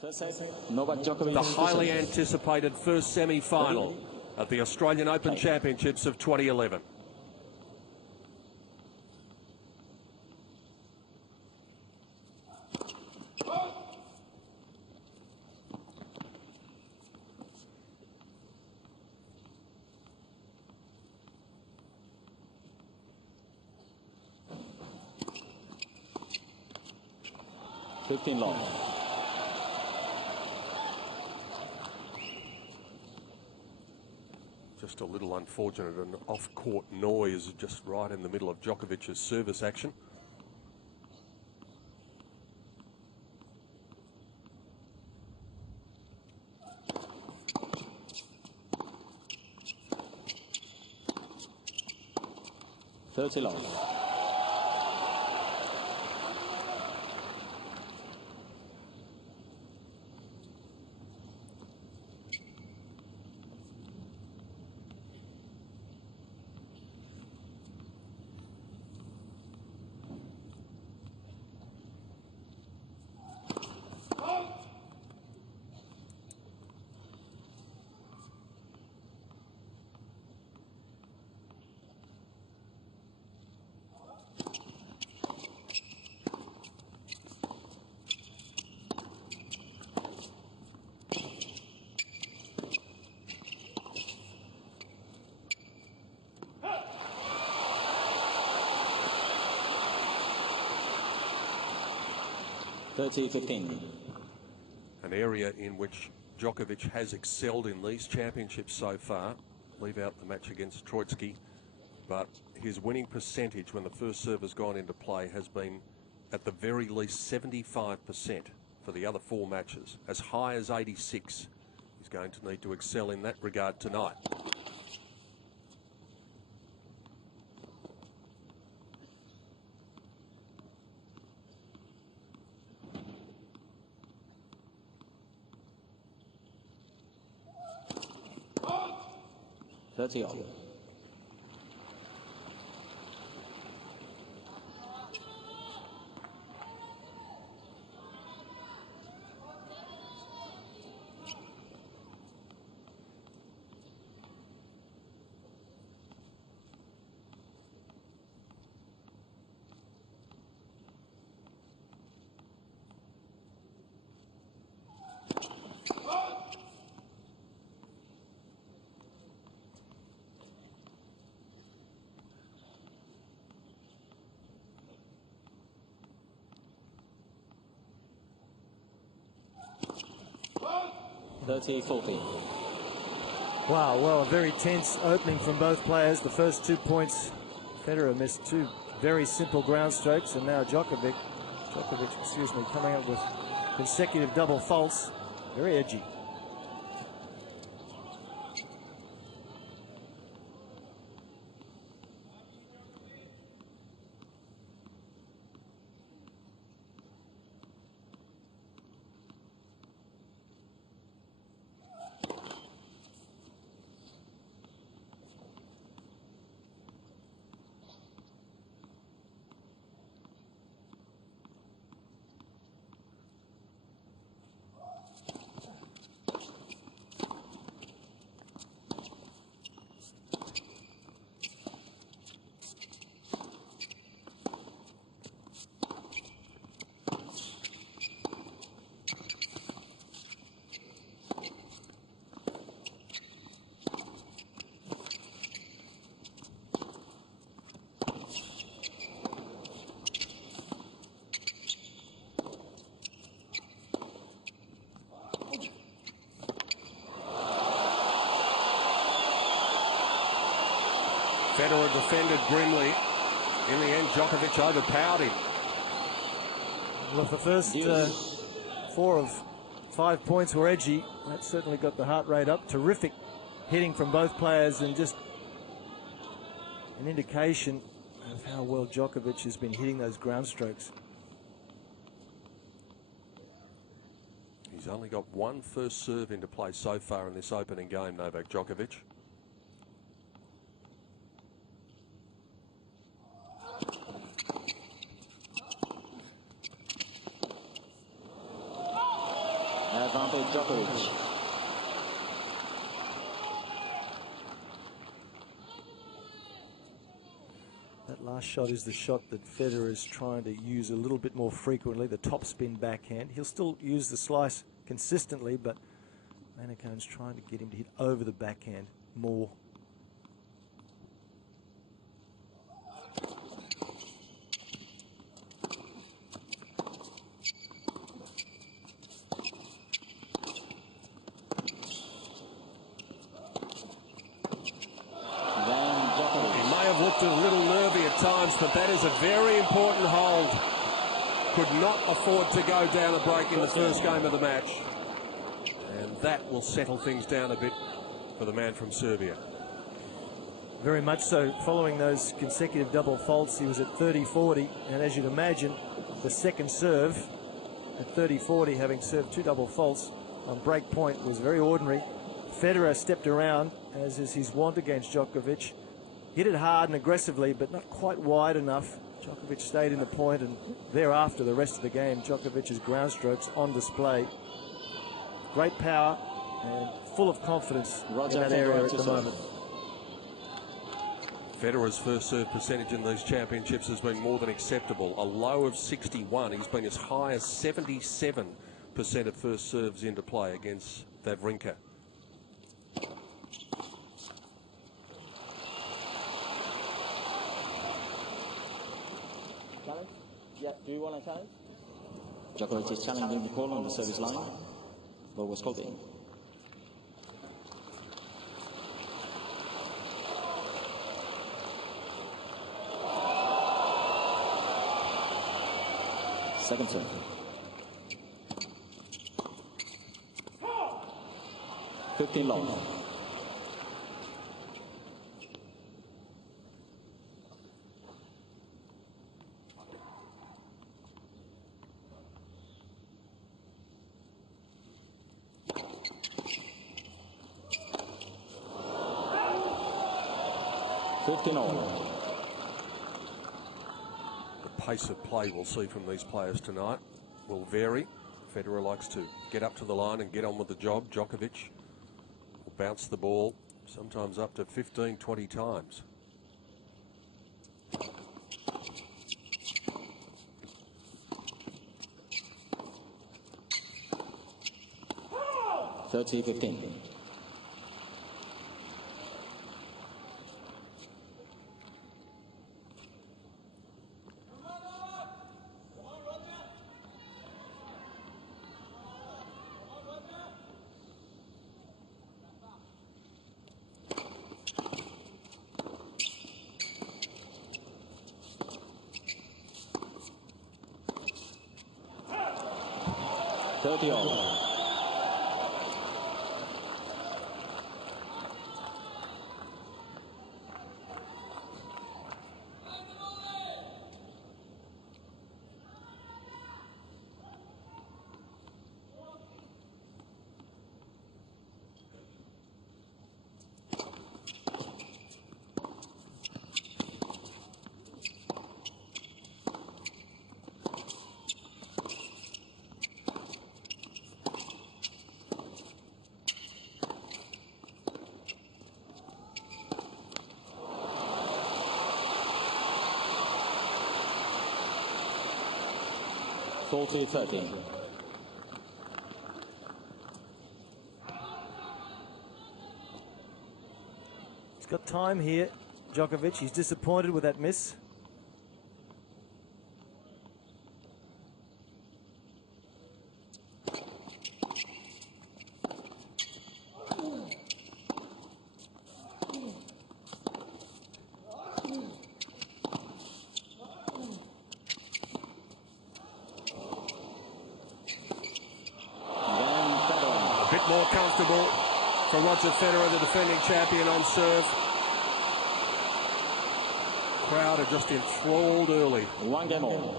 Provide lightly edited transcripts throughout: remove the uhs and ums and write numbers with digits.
First set, Novak Djokovic. The highly anticipated first semi-final of the Australian Open Championships of 2011. Long. Just a little unfortunate, an off-court noise just right in the middle of Djokovic's service action. Long. An area in which Djokovic has excelled in these championships so far. Leave out the match against Troitsky, but his winning percentage when the first serve has gone into play has been at the very least 75% for the other four matches, as high as 86. He's going to need to excel in that regard tonight. All. Wow, well, a very tense opening from both players. The first 2 points, Federer missed two very simple ground strokes, and now Djokovic, coming up with consecutive double faults. Very edgy. Federer defended grimly. In the end, Djokovic overpowered him. Well, if the first 4 of 5 points were edgy, that certainly got the heart rate up. Terrific hitting from both players, and just an indication of how well Djokovic has been hitting those ground strokes. He's only got one first serve into play so far in this opening game, Novak Djokovic. Advantage Djokovic. That last shot is the shot that Federer is trying to use a little bit more frequently, the topspin backhand. He'll still use the slice consistently, but Manicane's trying to get him to hit over the backhand more. Looked a little nervy at times, but that is a very important hold. Could not afford to go down a break in the first game of the match. And that will settle things down a bit for the man from Serbia. Very much so. Following those consecutive double faults, he was at 30-40. And as you'd imagine, the second serve at 30-40, having served 2 double faults on break point, was very ordinary. Federer stepped around, as is his wont against Djokovic. Hit it hard and aggressively, but not quite wide enough. Djokovic stayed in the point, and thereafter, the rest of the game, Djokovic's ground strokes on display. Great power and full of confidence in that area at the moment. Federer's first serve percentage in these championships has been more than acceptable. A low of 61. He's been as high as 77% of first serves into play against Wawrinka. Yeah, do you want to challenge? Djokovic is challenging the call on the service line. What was called in? Second serve. 15 long. The pace of play we'll see from these players tonight will vary. Federer likes to get up to the line and get on with the job. Djokovic will bounce the ball sometimes up to 15, 20 times. (30-15). (40-13). He's got time here, Djokovic. He's disappointed with that miss. More comfortable for Roger Federer, the defending champion, on serve. Crowd are just enthralled early. 1 game on.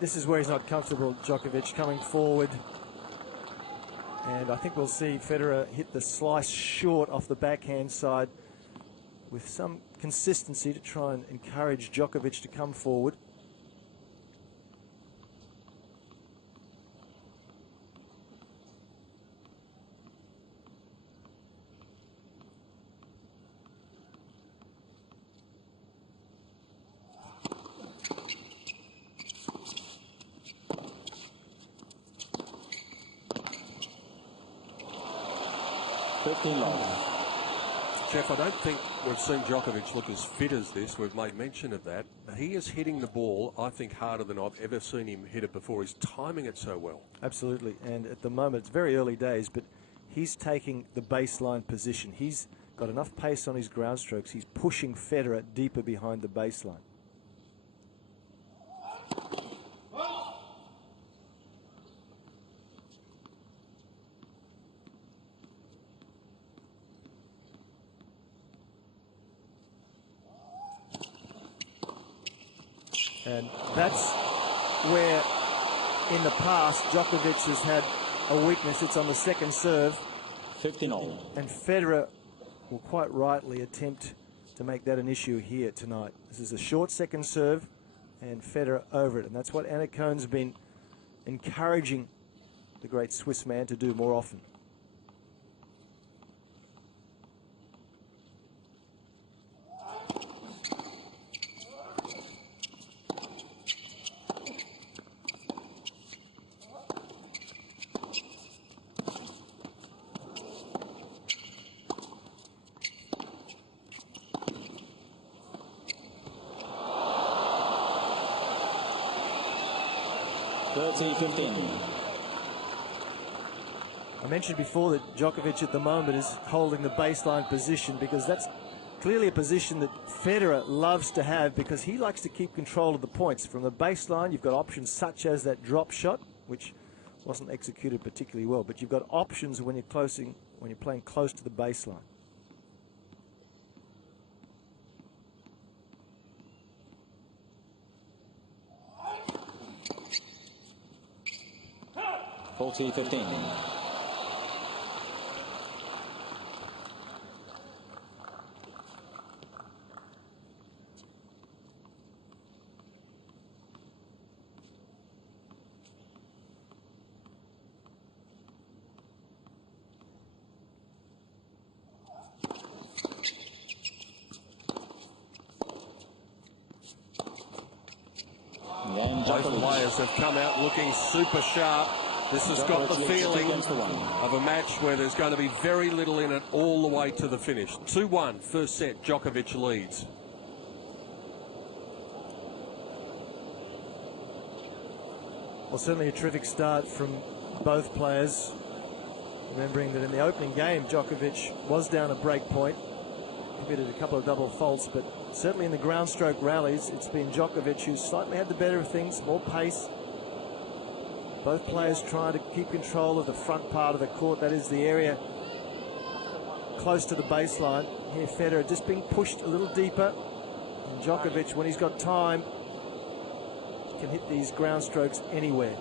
This is where he's not comfortable, Djokovic, coming forward. And I think we'll see Federer hit the slice short off the backhand side with some consistency to try and encourage Djokovic to come forward. 15 love. Jeff, I don't think we've seen Djokovic look as fit as this. We've made mention of that. He is hitting the ball, I think, harder than I've ever seen him hit it before. He's timing it so well. Absolutely. And at the moment, it's very early days, but he's taking the baseline position. He's got enough pace on his ground strokes. He's pushing Federer deeper behind the baseline. And that's where, in the past, Djokovic has had a weakness. It's on the second serve. 15-all. And Federer will quite rightly attempt to make that an issue here tonight. This is a short second serve, and Federer over it. And that's what Anna Kohn's been encouraging the great Swiss man to do more often. I mentioned before that Djokovic at the moment is holding the baseline position because that's clearly a position that Federer loves to have because he likes to keep control of the points. From the baseline, you've got options such as that drop shot, which wasn't executed particularly well, but you've got options when you're playing close to the baseline. (40-15). Both players have come out looking super sharp. This has got the feeling of a match where there's going to be very little in it all the way to the finish. 2-1, first set, Djokovic leads. Well, certainly a terrific start from both players. Remembering that in the opening game, Djokovic was down a break point, committed a couple of double faults, but certainly in the ground stroke rallies, it's been Djokovic who's slightly had the better of things, more pace. Both players trying to keep control of the front part of the court, that is the area close to the baseline. Here Federer just being pushed a little deeper, and Djokovic, when he's got time, can hit these ground strokes anywhere.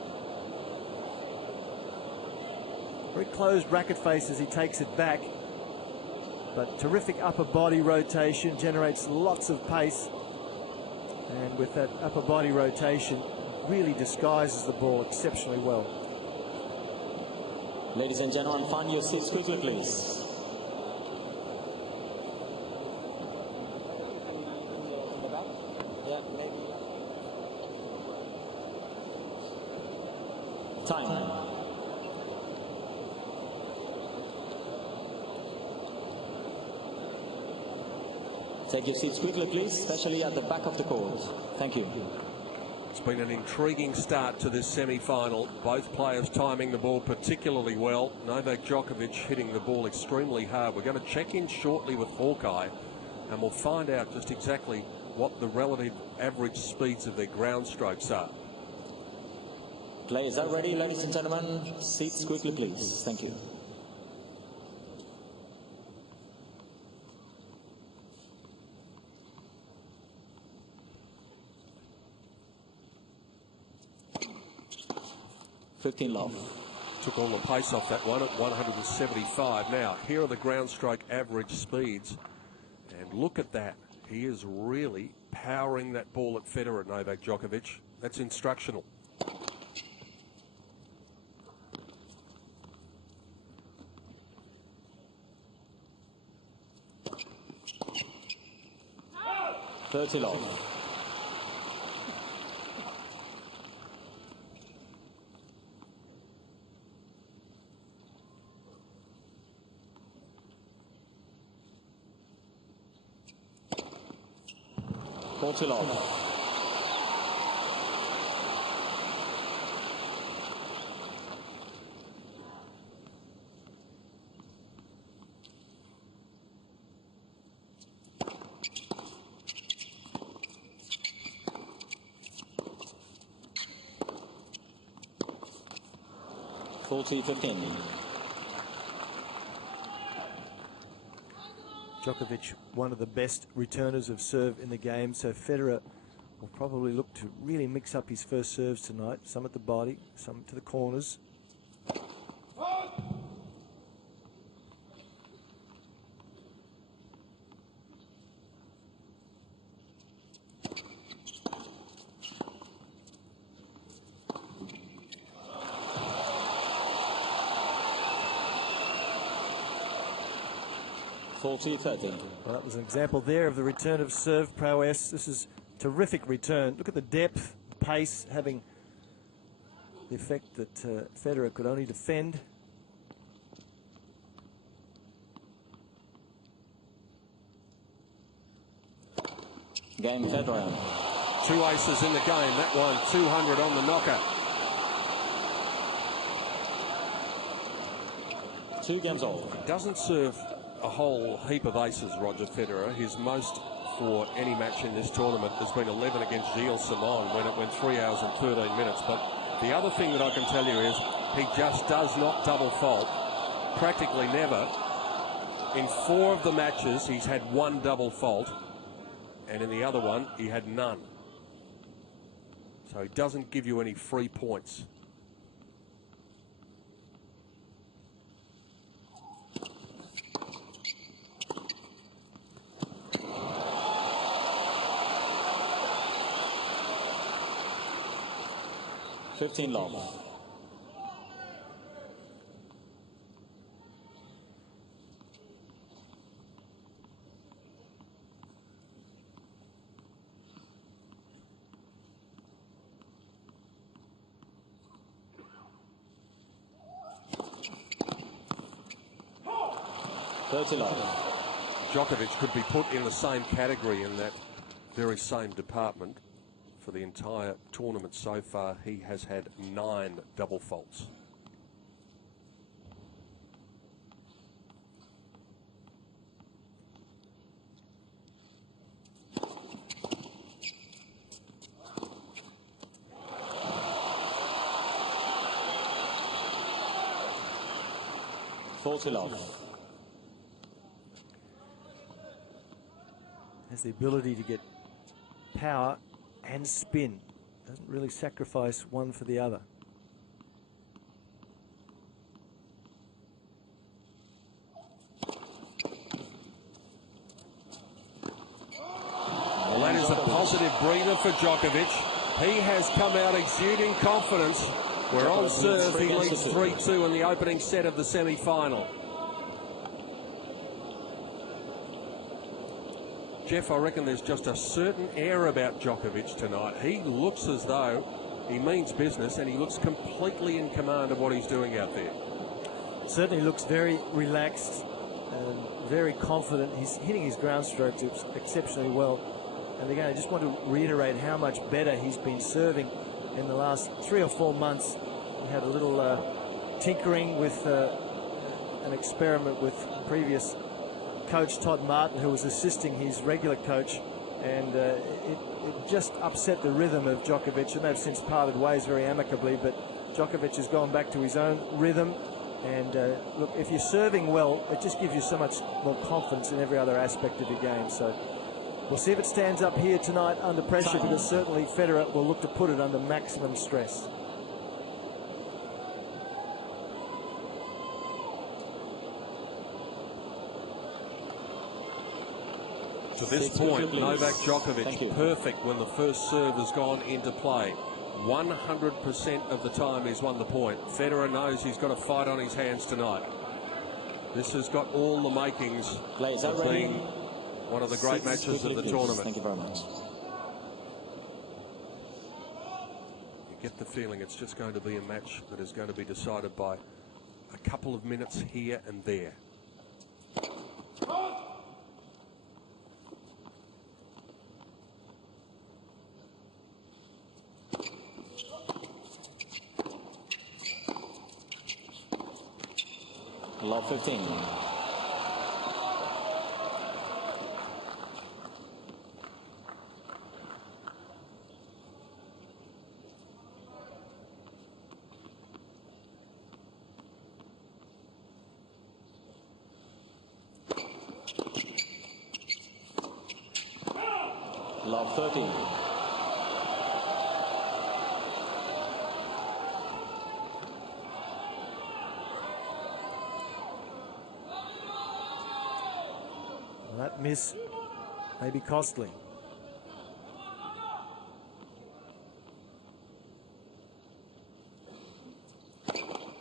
Very closed racket face as he takes it back, but terrific upper body rotation, generates lots of pace, and with that upper body rotation really disguises the ball exceptionally well. Ladies and gentlemen, find your seats quickly, please. Time. Take your seats quickly, please, especially at the back of the court. Thank you. It's been an intriguing start to this semi-final. Both players timing the ball particularly well. Novak Djokovic hitting the ball extremely hard. We're going to check in shortly with Hawkeye, and we'll find out just exactly what the relative average speeds of their ground strokes are. Players are ready, ladies and gentlemen. Seats quickly, please. Thank you. (15-love). Took all the pace off that one at 175. Now, here are the ground stroke average speeds. And look at that. He is really powering that ball at Federer, Novak Djokovic. That's instructional. (30-love). 40 love. Djokovic, one of the best returners of serve in the game, so Federer will probably look to really mix up his first serves tonight. Some at the body, some to the corners. Well, that was an example there of the return of serve prowess. This is terrific return. Look at the depth, pace, having the effect that Federer could only defend. Game Federer. 2 aces in the game. That one, 200 on the knocker. 2 games old. He doesn't serve a whole heap of aces, Roger Federer. His most for any match in this tournament has been 11 against Gilles Simon when it went 3 hours and 13 minutes. But the other thing that I can tell you is he just does not double fault, practically never. In 4 of the matches, he's had 1 double fault, and in the other one, he had none. So he doesn't give you any free points. Love. Djokovic could be put in the same category in that very same department. For the entire tournament so far, he has had 9 double faults. Has the ability to get power and spin. Doesn't really sacrifice one for the other. Well, that is a positive breather for Djokovic. He has come out exuding confidence. We're on serve. He leads 3-2 in the opening set of the semi-final. Jeff, I reckon there's just a certain air about Djokovic tonight. He looks as though he means business, and he looks completely in command of what he's doing out there. Certainly looks very relaxed and very confident. He's hitting his ground strokes exceptionally well. And again, I just want to reiterate how much better he's been serving in the last 3 or 4 months. We had a little tinkering with an experiment with previous coach Todd Martin, who was assisting his regular coach, and it just upset the rhythm of Djokovic, and they've since parted ways very amicably. But Djokovic has gone back to his own rhythm, and look, if you're serving well, it just gives you so much more confidence in every other aspect of your game. So we'll see if it stands up here tonight under pressure, because certainly Federer will look to put it under maximum stress. To this point, Novak Djokovic perfect when the first serve has gone into play. 100% of the time he's won the point. Federer knows he's got a fight on his hands tonight. This has got all the makings of being one of the great matches of the tournament. Thank you very much. You get the feeling it's just going to be a match that is going to be decided by a couple of minutes here and there. Love 15. Love 13. That miss may be costly.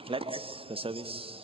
Let's the service.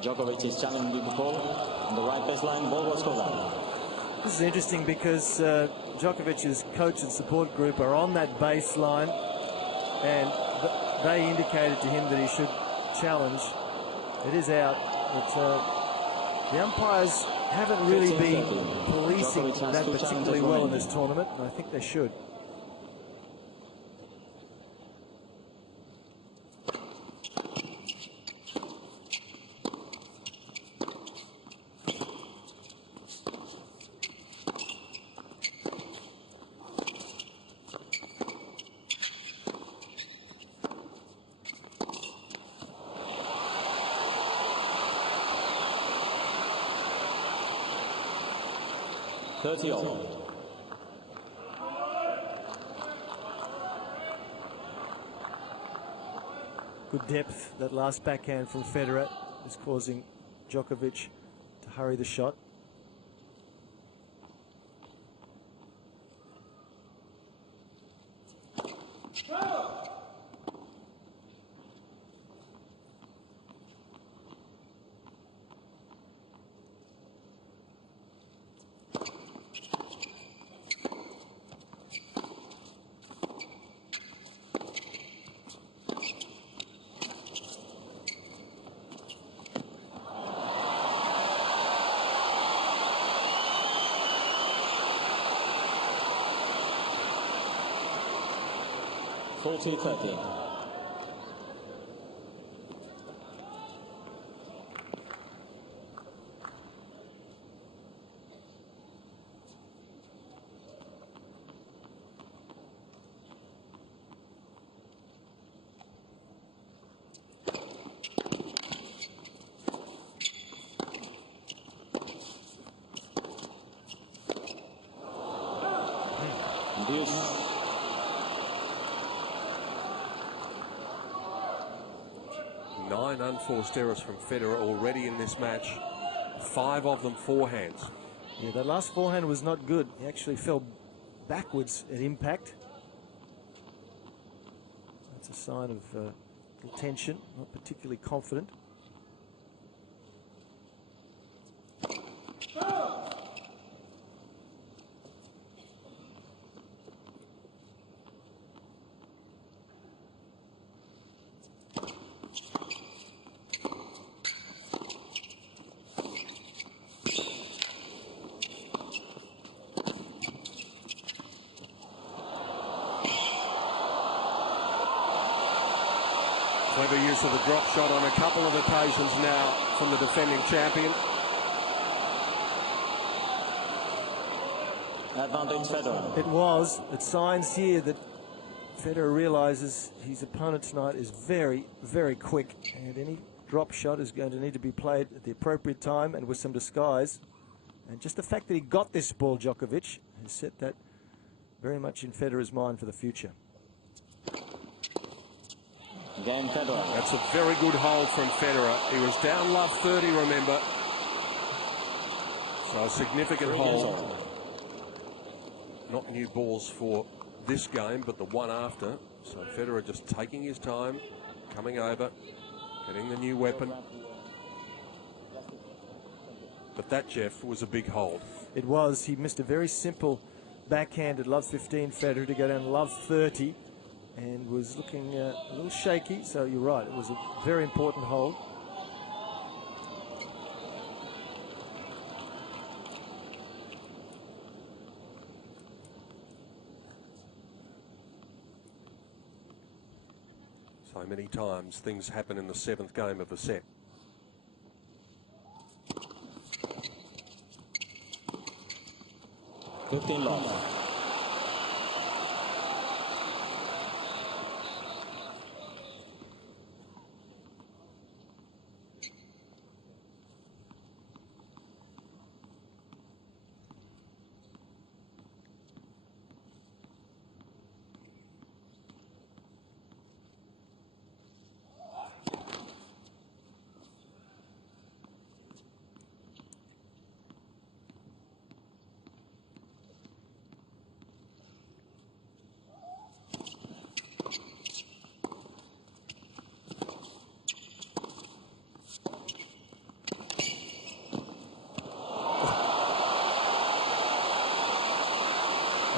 Djokovic is challenging the ball on the right baseline. Ball was called out. This is interesting because Djokovic's coach and support group are on that baseline, and they indicated to him that he should challenge. It is out, but the umpires haven't really been policing that particularly well in this tournament, and I think they should. Good depth. That last backhand from Federer is causing Djokovic to hurry the shot. Nine unforced errors from Federer already in this match. 5 of them forehands. Yeah, that last forehand was not good. He actually fell backwards at impact. That's a sign of little tension, not particularly confident. Clever use of the drop shot on a couple of occasions now from the defending champion. Advantage Federer. It was. It signs here that Federer realizes his opponent tonight is very, very quick, and any drop shot is going to need to be played at the appropriate time and with some disguise. And just the fact that he got this ball, Djokovic, has set that very much in Federer's mind for the future. Game Federer. That's a very good hold from Federer. He was down love 30, remember. So a significant hold. Not new balls for this game, but the one after. So Federer just taking his time, coming over, getting the new weapon. But that, Jeff, was a big hold. It was. He missed a very simple backhand at love 15, Federer, to go down to love 30, and was looking a little shaky. So you're right, it was a very important hold. So many times things happen in the 7th game of a set. Fifteen love.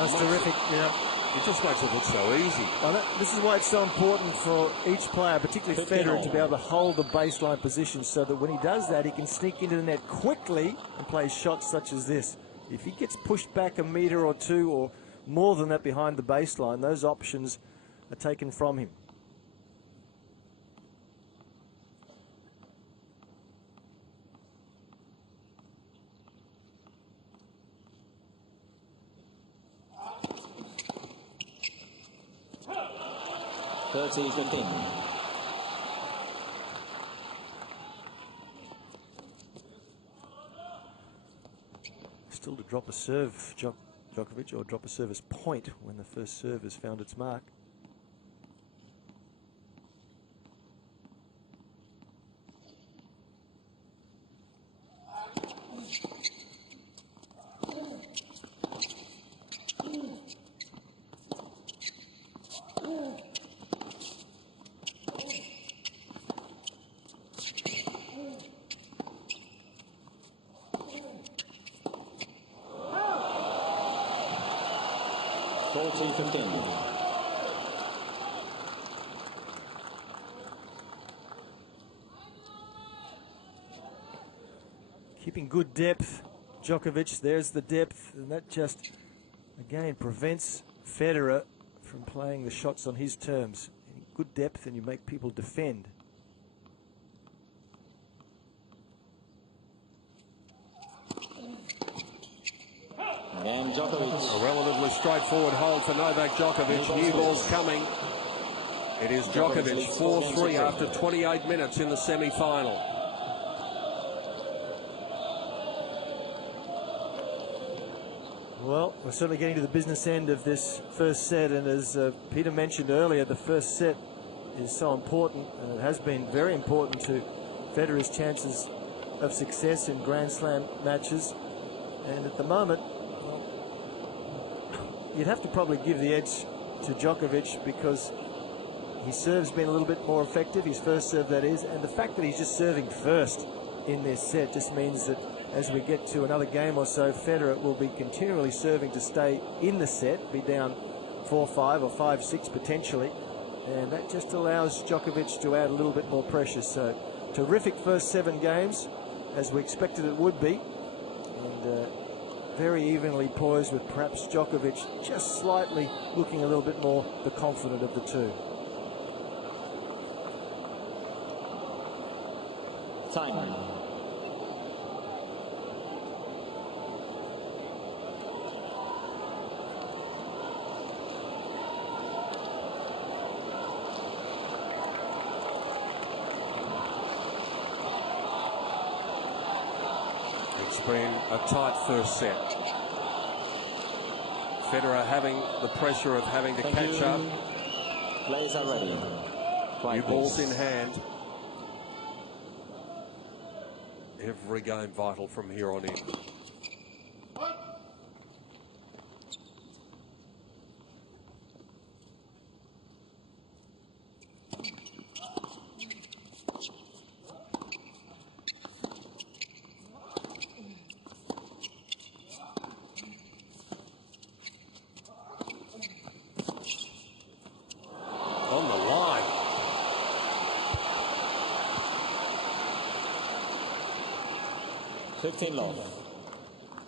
That's terrific. Yeah. It just makes it look so easy. Well, this is why it's so important for each player, particularly Federer, to be able to hold the baseline position so that when he does that, he can sneak into the net quickly and play shots such as this. If he gets pushed back a metre or two or more than that behind the baseline, those options are taken from him. Still to drop a serve, Djokovic, or drop a service point when the first serve has found its mark. Keeping good depth, Djokovic, there's the depth, and that just, again, prevents Federer from playing the shots on his terms. Good depth, and you make people defend. And Djokovic. A relatively straightforward hold for Novak Djokovic. New ball's coming. It is Djokovic 4-3 after 28 minutes in the semi-final. Well, we're certainly getting to the business end of this first set, and as Peter mentioned earlier, the first set is so important, and it has been very important to Federer's chances of success in Grand Slam matches. And at the moment, you'd have to probably give the edge to Djokovic because his serve's been a little bit more effective, his first serve that is, and the fact that he's just serving first in this set just means that as we get to another game or so, Federer will be continually serving to stay in the set, be down 4-5 or 5-6 potentially, and that just allows Djokovic to add a little bit more pressure. So terrific first 7 games, as we expected it would be, and very evenly poised, with perhaps Djokovic just slightly looking a little bit more the confident of the two. Time. It's been a tight first set. Federer having the pressure of having to catch up. Players are ready. New balls in hand. Every game vital from here on in. 15 love.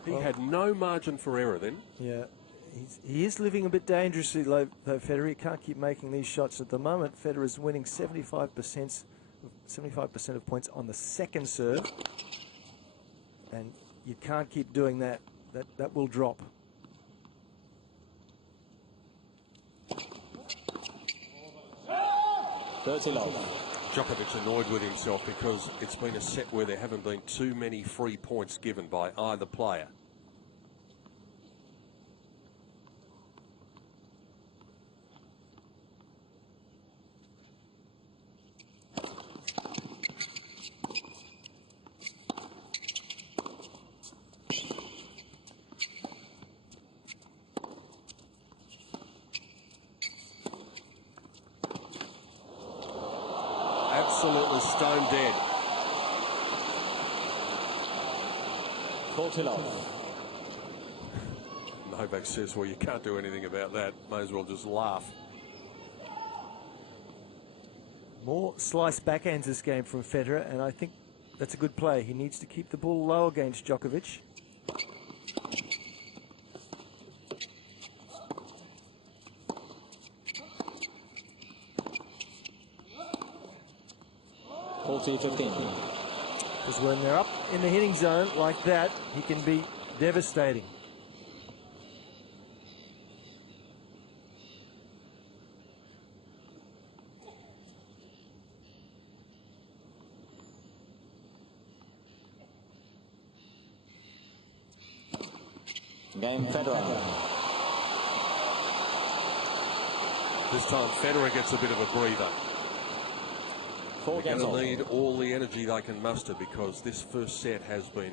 He had no margin for error then. Yeah, he is living a bit dangerously low, though, Federer. He can't keep making these shots at the moment. Federer's winning 75% of points on the second serve. And you can't keep doing that. That will drop. Djokovic annoyed with himself because it's been a set where there haven't been too many free points given by either player. Absolutely stone dead. 40 love. Novak says, well, you can't do anything about that. May as well just laugh. More slice backhands this game from Federer, and I think that's a good play. He needs to keep the ball low against Djokovic. Because when they're up in the hitting zone like that, he can be devastating. Game Federer. This time Federer gets a bit of a breather. They're going to need all the energy they can muster because this first set has been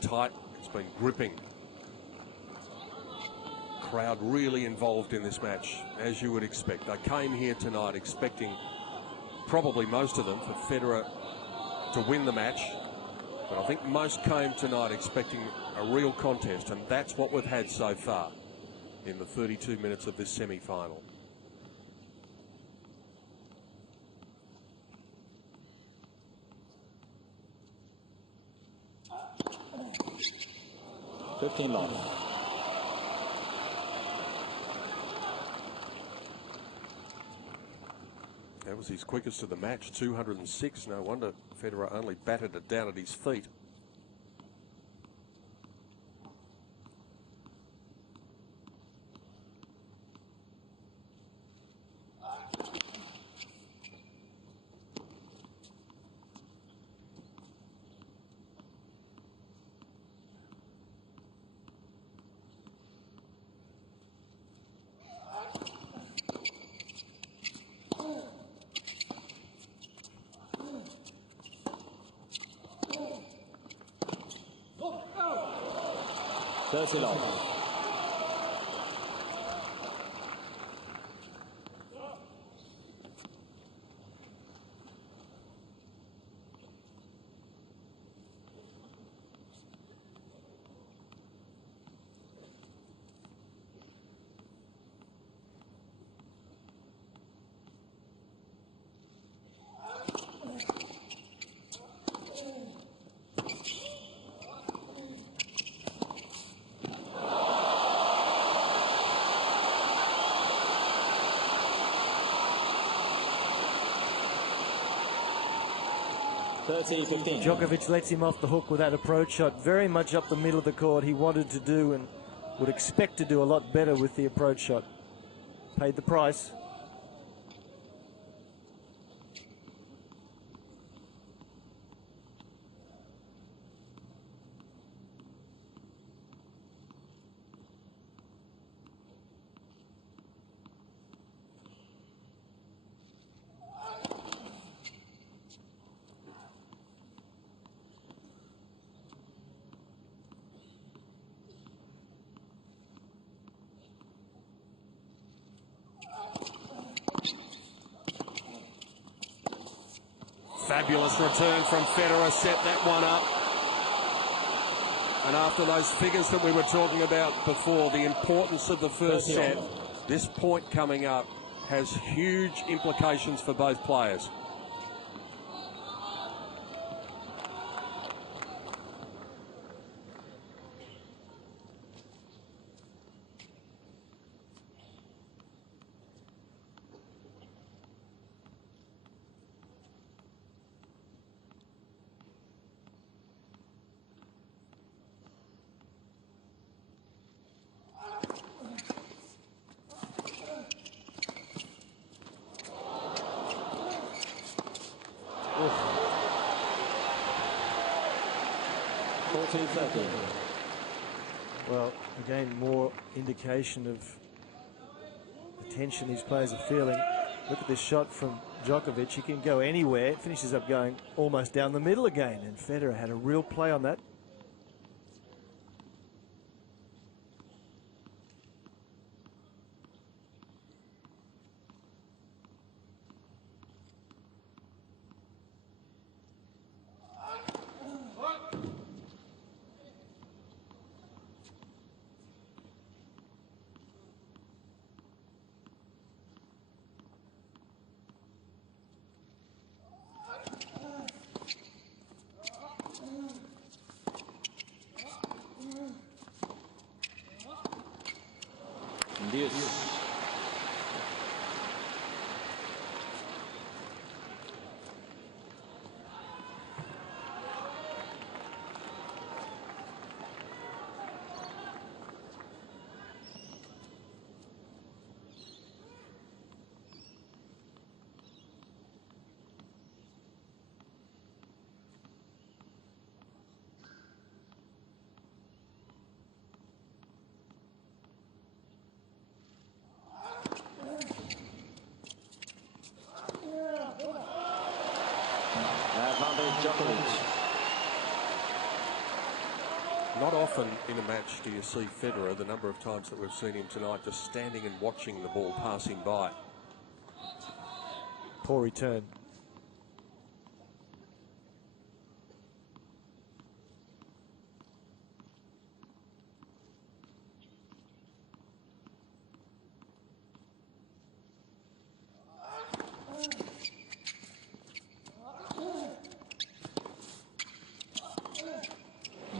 tight, it's been gripping. Crowd really involved in this match, as you would expect. They came here tonight expecting, probably most of them, for Federer to win the match. But I think most came tonight expecting a real contest, and that's what we've had so far in the 32 minutes of this semi-final. That was his quickest of the match, 206. No wonder Federer only batted it down at his feet. Djokovic lets him off the hook with that approach shot, very much up the middle of the court. He wanted to do and would expect to do a lot better with the approach shot. Paid the price. Fabulous return from Federer, set that one up. And after those figures that we were talking about before, the importance of the first set, this point coming up has huge implications for both players. 14-13. Well, again, more indication of the tension these players are feeling. Look at this shot from Djokovic. He can go anywhere. It finishes up going almost down the middle again. And Federer had a real play on that. Deuce. Novak Djokovic. Not often in a match do you see Federer, the number of times that we've seen him tonight, just standing and watching the ball passing by. Poor return.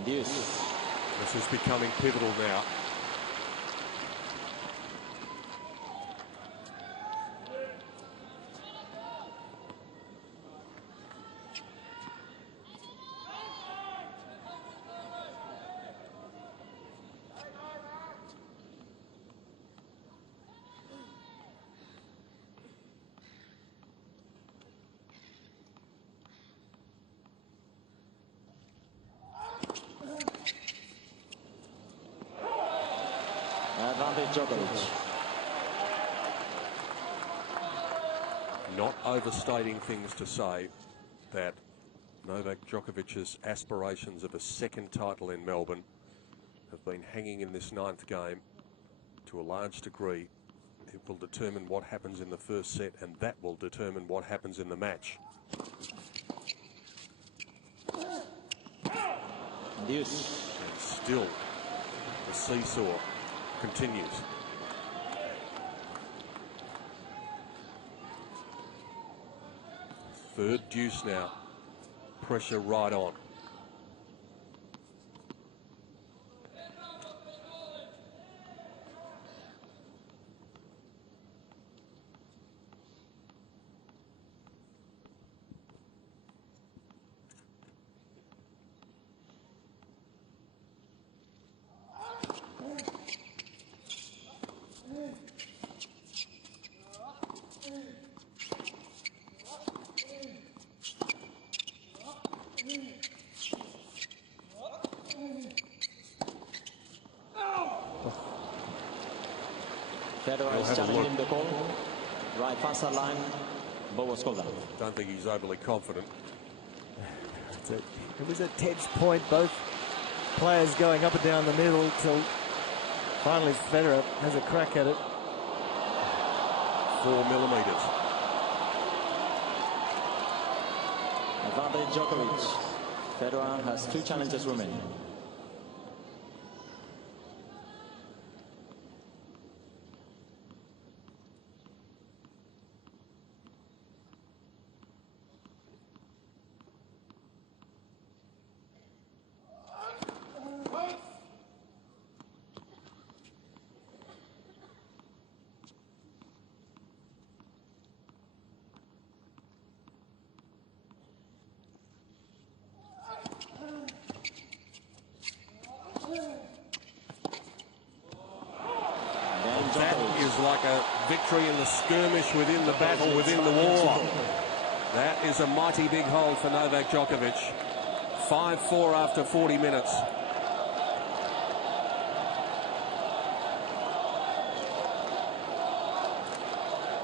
This is becoming pivotal now. Advantage Djokovic. Not overstating things to say that Novak Djokovic's aspirations of a second title in Melbourne have been hanging in this 9th game to a large degree. It will determine what happens in the first set, and that will determine what happens in the match. Deuce. And still, the seesaw continues. Third deuce now. Pressure right on. Federer is challenging the call. Right fast line. But was called out. Don't think he's overly confident. It was a tense point, both players going up and down the middle till finally Federer has a crack at it. 4 millimeters. Advantage Djokovic. Federer has 2 challenges remaining. That is like a victory in the skirmish within the battle, within the war. That is a mighty big hole for Novak Djokovic. 5-4 after 40 minutes.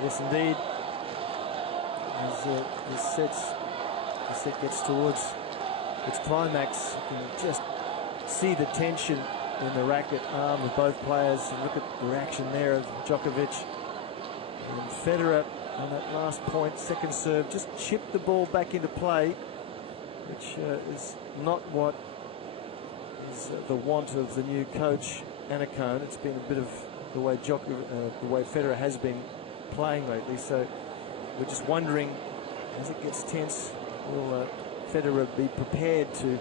Yes, indeed. As the set gets towards its climax, you can just see the tension in the racket arm of both players. And look at the reaction there of Djokovic. And Federer on that last point, second serve, just chipped the ball back into play, which is not what is the want of the new coach, Anacone. It's been a bit of the way Federer has been playing lately. So we're just wondering, as it gets tense, will Federer be prepared to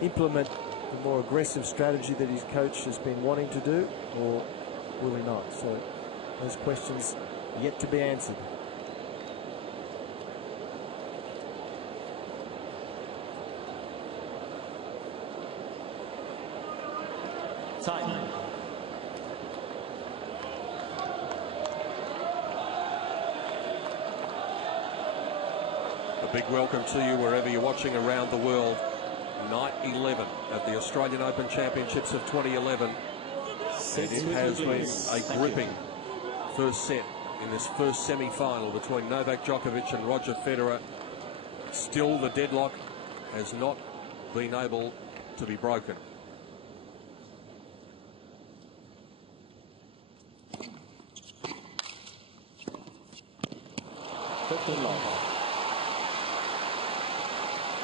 implement the more aggressive strategy that his coach has been wanting to do, or will he not? So those questions yet to be answered. Time. A big welcome to you wherever you're watching around the world. Night 11 at the Australian Open Championships of 2011. And it has been a gripping first set in this first semi-final between Novak Djokovic and Roger Federer. Still, the deadlock has not been able to be broken.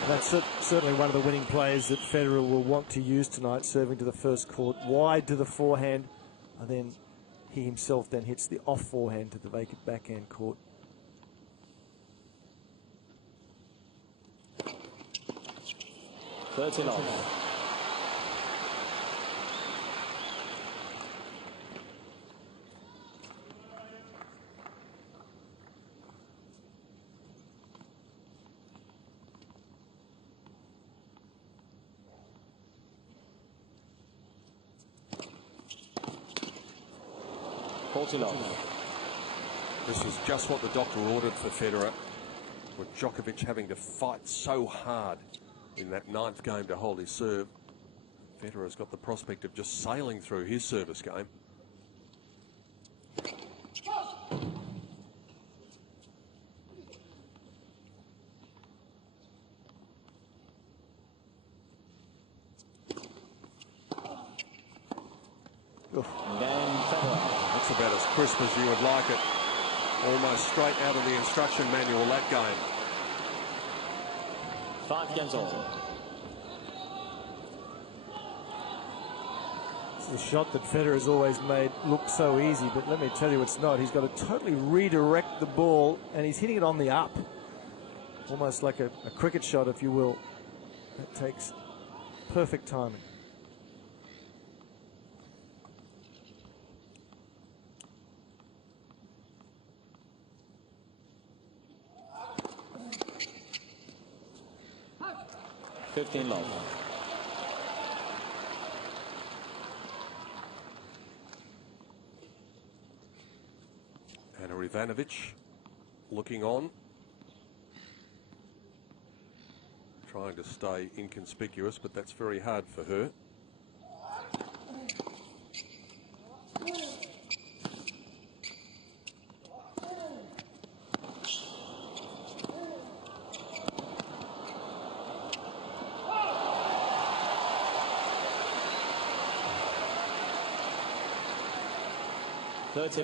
That's certainly one of the winning plays that Federer will want to use tonight, serving to the first court, wide to the forehand, and then he himself then hits the off forehand to the vacant backhand court. This is just what the doctor ordered for Federer, with Djokovic having to fight so hard in that ninth game to hold his serve. Federer's got the prospect of just sailing through his service game. That's about as crisp as you would like it. Almost straight out of the instruction manual, that game. 5 games all. It's the shot that Federer has always made look so easy, but let me tell you it's not. He's got to totally redirect the ball, and he's hitting it on the up. Almost like a cricket shot, if you will. That takes perfect timing. Love. And Ivanovic looking on, trying to stay inconspicuous, but that's very hard for her.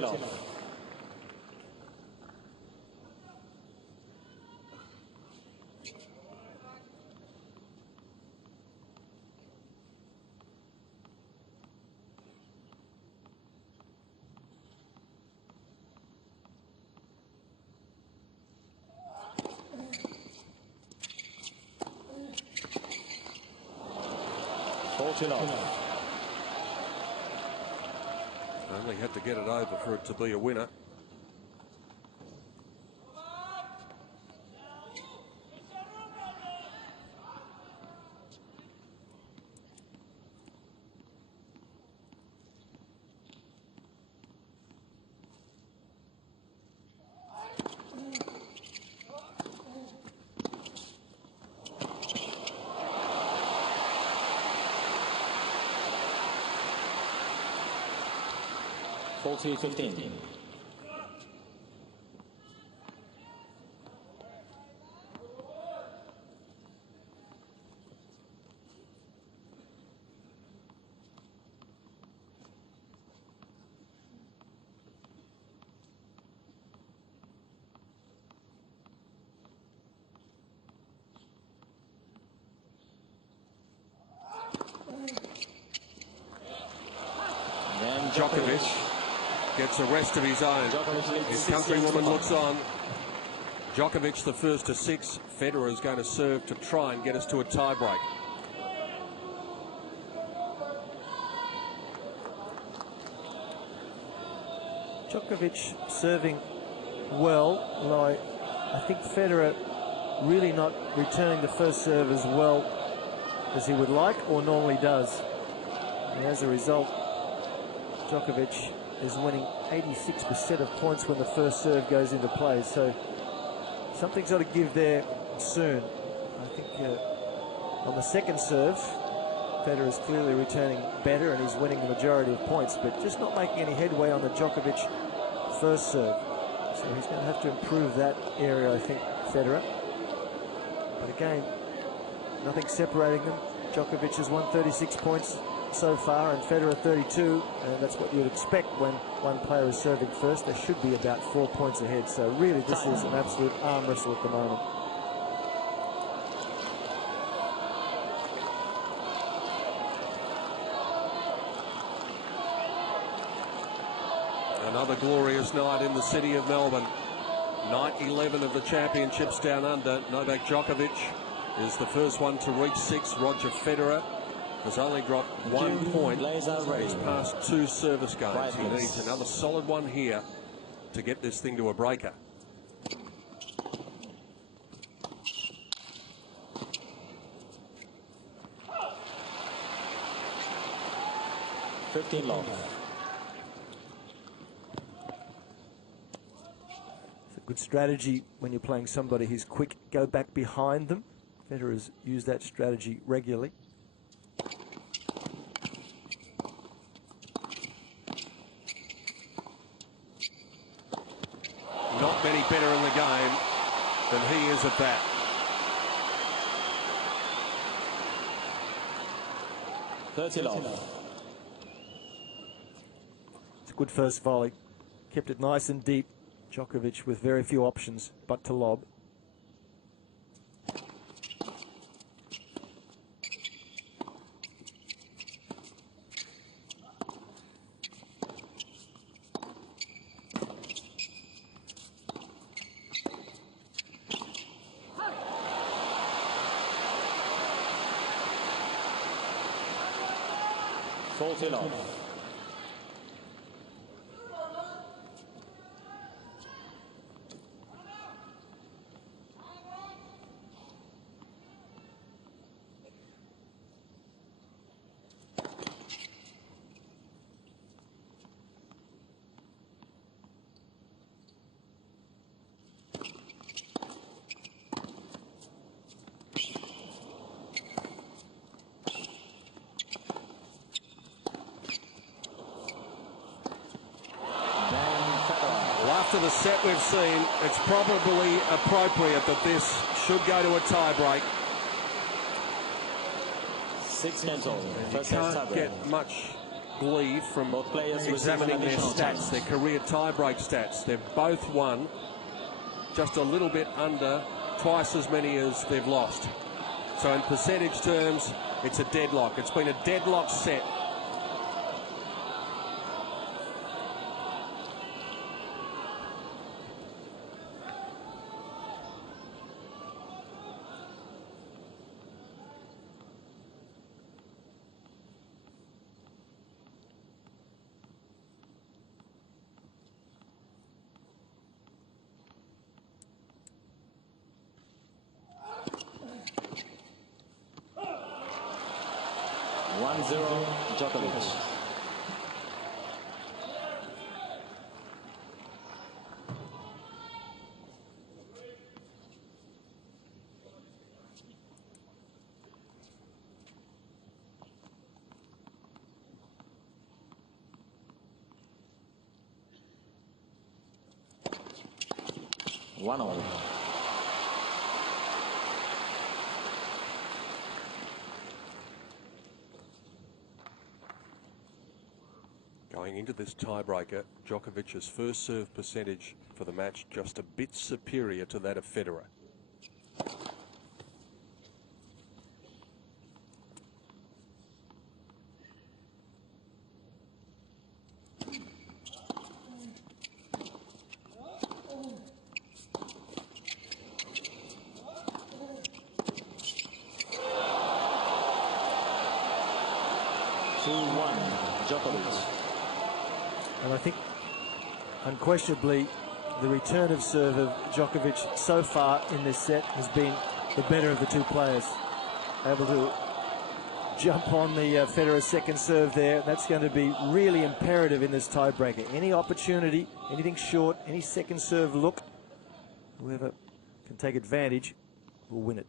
Love. Only had to get it over for it to be a winner. 40-15. Djokovic gets a rest of his own. His countrywoman looks on. Djokovic the first to 6. Federer is going to serve to try and get us to a tiebreak. Djokovic serving well, although I think Federer really not returning the first serve as well as he would like or normally does. And as a result, Djokovic is winning 86% of points when the first serve goes into play. So something's got to give there soon. I think on the second serve, Federer is clearly returning better and he's winning the majority of points, but just not making any headway on the Djokovic first serve. So he's going to have to improve that area, I think, Federer. But again, nothing separating them. Djokovic has won 36 points so far and Federer 32, and that's what you'd expect when one player is serving first. They should be about 4 points ahead, so really this is an absolute arm wrestle at the moment. Another glorious night in the city of Melbourne. Night 11 of the championships down under. Novak Djokovic is the first one to reach 6. Roger Federer has only dropped 1 point. He's passed 2 service games. He needs another solid one here to get this thing to a breaker. $15 long. It's a good strategy when you're playing somebody who's quick. Go back behind them. Federer has used that strategy regularly. Not many better in the game than he is at that. It's a good first volley. Kept it nice and deep. Djokovic with very few options but to lob. $14. After the set we've seen, it's probably appropriate that this should go to a tie-break. 6 games over. You can't get much glee from Both players examining their additional stats, time. their career tie-break stats. They've both won just a little bit under twice as many as they've lost. So in percentage terms, it's a deadlock. It's been a deadlock set. Djokovic. 1-all. Going into this tiebreaker, Djokovic's first serve percentage for the match just a bit superior to that of Federer. Djokovic. And I think unquestionably the return of serve of Djokovic so far in this set has been the better of the two players. Able to jump on the Federer second serve there. That's going to be really imperative in this tiebreaker. Any opportunity, anything short, any second serve look, whoever can take advantage will win it.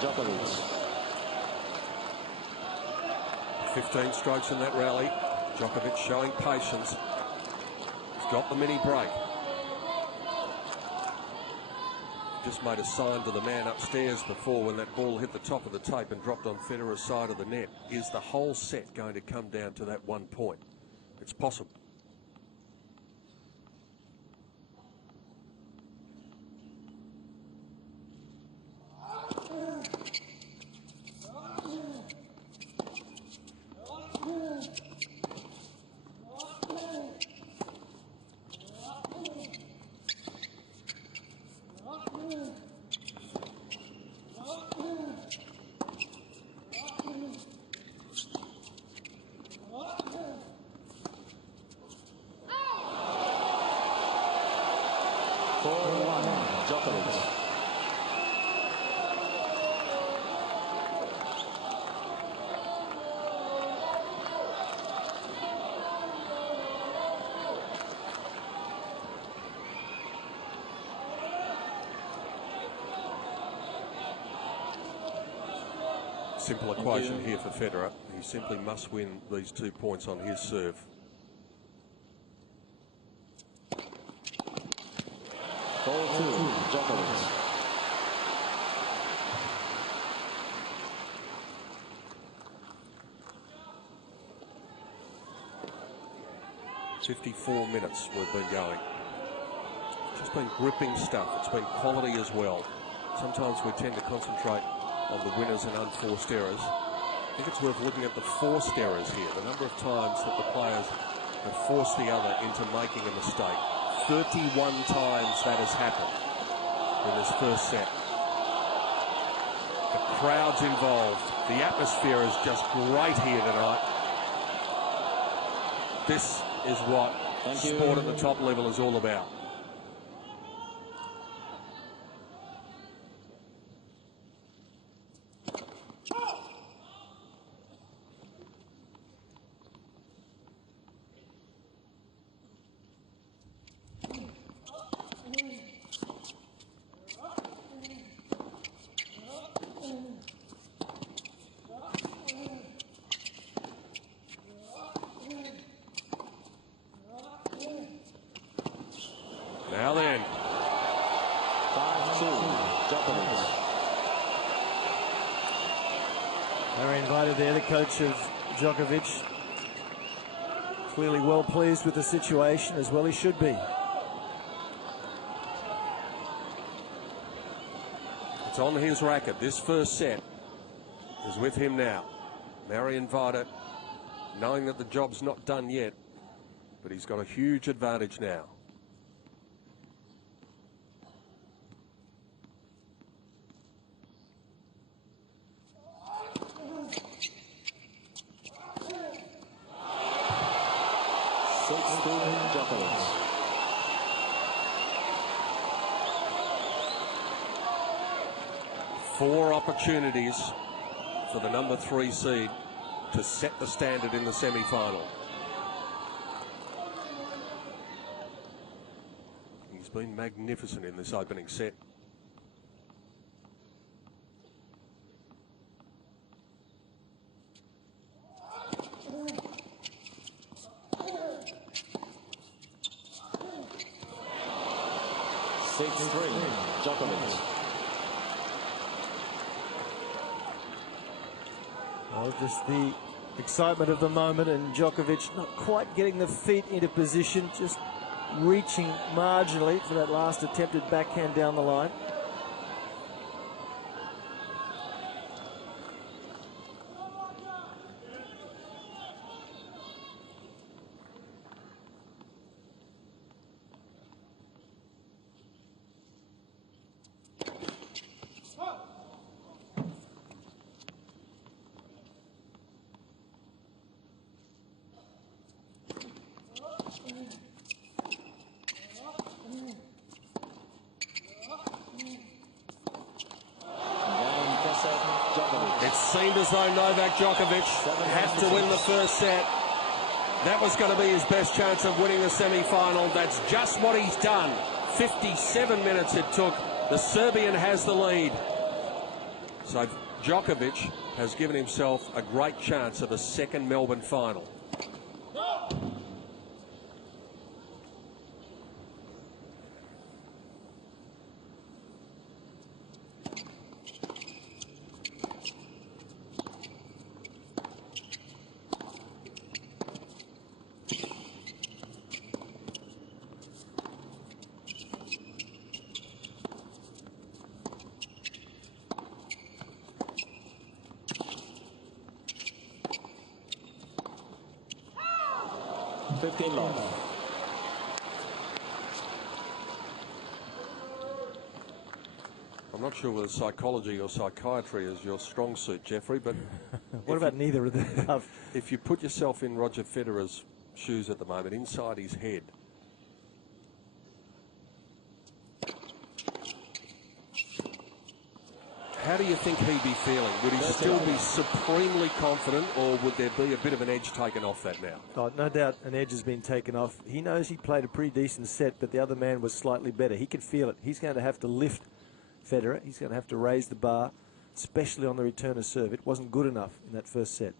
Djokovic. 15 strokes in that rally. Djokovic showing patience. He's got the mini break. Just made a sign to the man upstairs before when that ball hit the top of the tape and dropped on Federer's side of the net. Is the whole set going to come down to that 1 point? It's possible. Djokovic. Simple equation here for Federer. He simply must win these 2 points on his serve. Ball 2, Djokovic. "54 minutes we've been going. It's just been gripping stuff. It's been quality as well. Sometimes we tend to concentrate on the winners and unforced errors. I think it's worth looking at the forced errors here. The number of times that the players have forced the other into making a mistake. 31 times that has happened in this first set. The crowd's involved. The atmosphere is just great here tonight. This is what sport at the top level is all about. Now then. 5-2, Djokovic. Very invited there, the coach of Djokovic. Clearly well pleased with the situation, as well he should be. It's on his racket. This first set is with him now. Very invited, knowing that the job's not done yet, but he's got a huge advantage now. 4 opportunities for the number 3 seed to set the standard in the semi-final. He's been magnificent in this opening set. Djokovic. Well, just the excitement of the moment, and Djokovic not quite getting the feet into position, just reaching marginally for that last attempted backhand down the line. It seemed as though Novak Djokovic had to win the first set. That was going to be his best chance of winning the semi-final. That's just what he's done. 57 minutes it took. The Serbian has the lead. So Djokovic has given himself a great chance of a second Melbourne final. I'm not sure whether psychology or psychiatry is your strong suit, Jeffrey, but what about neither of them? If you put yourself in Roger Federer's shoes at the moment, inside his head, how do you think he'd be feeling? Would he still be supremely confident, or would there be a bit of an edge taken off that now? Oh, no doubt an edge has been taken off. He knows he played a pretty decent set, but the other man was slightly better. He could feel it. He's going to have to lift Federer. He's going to have to raise the bar, especially on the return of serve. It wasn't good enough in that first set.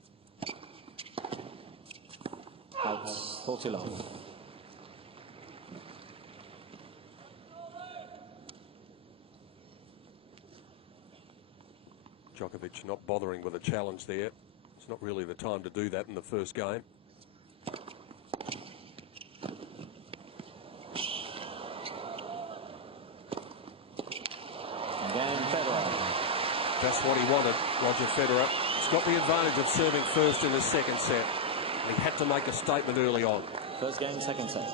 Out 40 love. Djokovic not bothering with a challenge there. It's not really the time to do that in the first game. That's what he wanted, Roger Federer. He's got the advantage of serving first in the second set. He had to make a statement early on. First game, second set.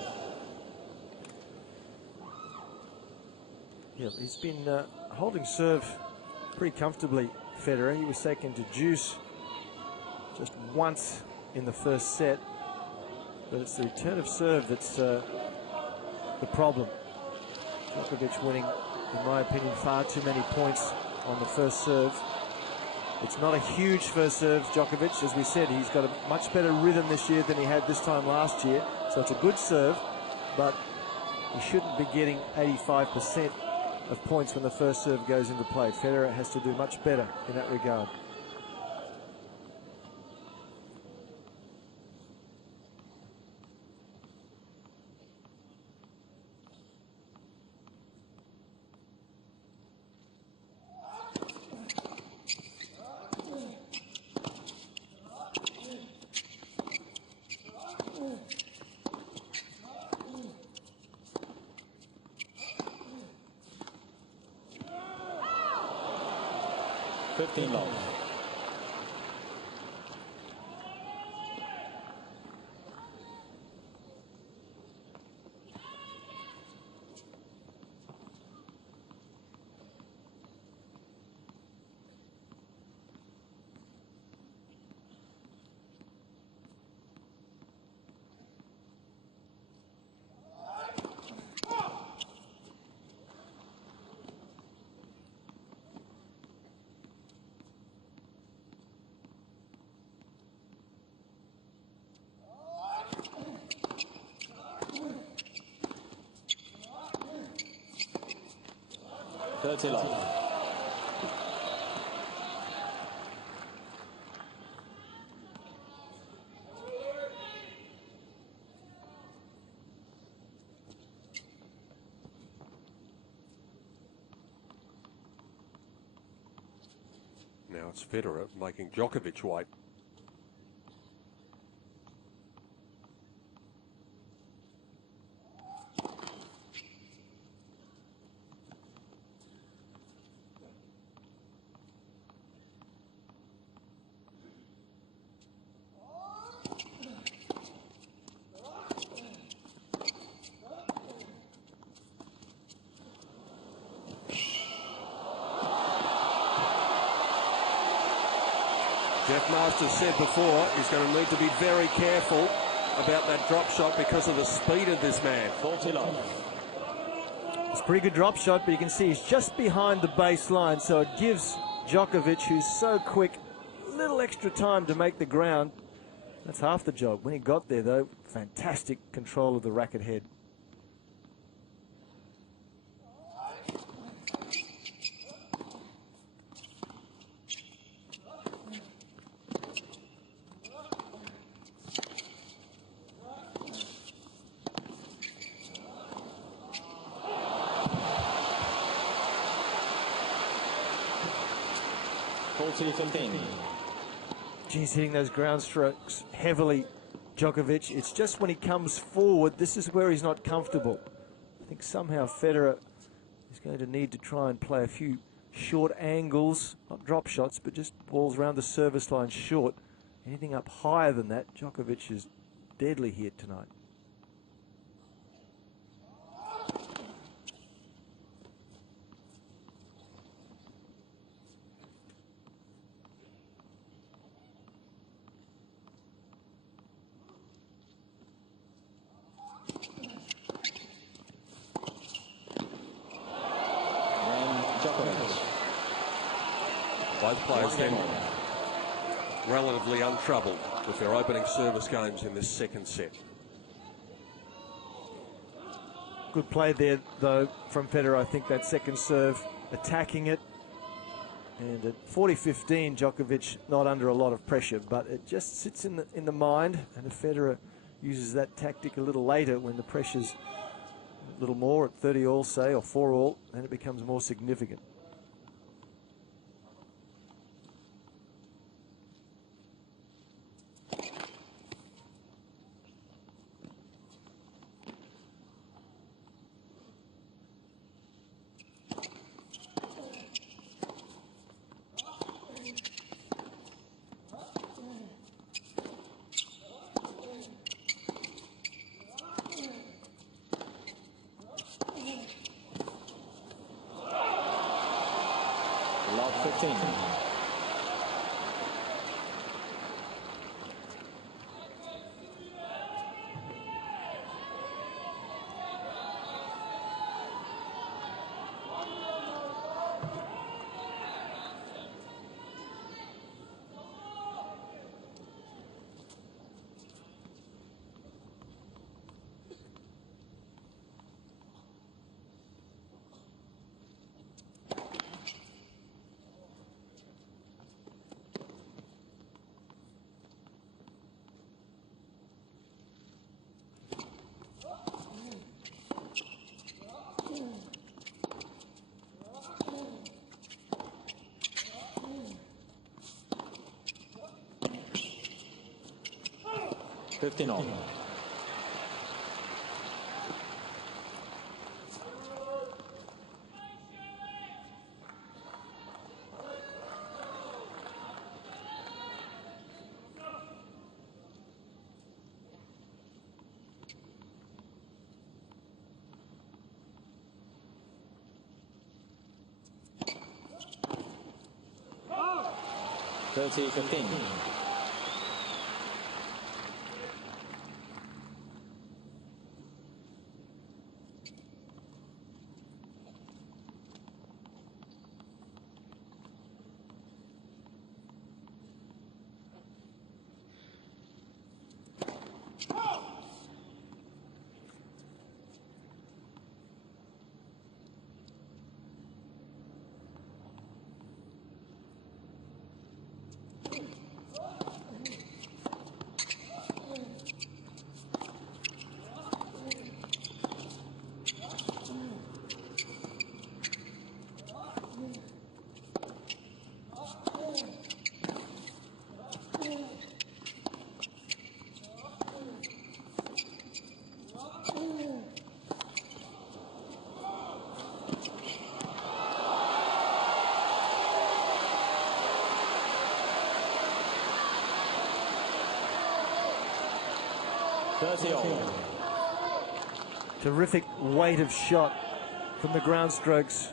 Yeah, he's been holding serve pretty comfortably, Federer. He was taken to deuce just once in the first set, but it's the return of serve that's the problem. Djokovic winning, in my opinion, far too many points on the first serve. It's not a huge first serve, Djokovic. As we said, he's got a much better rhythm this year than he had this time last year. So it's a good serve, but he shouldn't be getting 85% of points when the first serve goes into play. Federer has to do much better in that regard. Love. 30 love. Now it's Federer making Djokovic wait. Jeff Masters said before he's going to need to be very careful about that drop shot because of the speed of this man. 40 love. It's a pretty good drop shot, but you can see he's just behind the baseline, so it gives Djokovic, who's so quick, a little extra time to make the ground. That's half the job. When he got there, though, fantastic control of the racket head. He's hitting those ground strokes heavily, Djokovic. It's just when he comes forward, this is where he's not comfortable. I think somehow Federer is going to need to try and play a few short angles, not drop shots, but just balls around the service line short. Anything up higher than that, Djokovic is deadly here tonight. Both players then relatively untroubled with their opening service games in this second set. Good play there, though, from Federer. I think that second serve, attacking it. And at 40-15, Djokovic not under a lot of pressure, but it just sits in the mind. And if Federer uses that tactic a little later when the pressure's a little more at 30 all, say, or 4 all, then it becomes more significant. Love 15. Fifteen on. $30-15. 30-all. Terrific weight of shot from the ground strokes.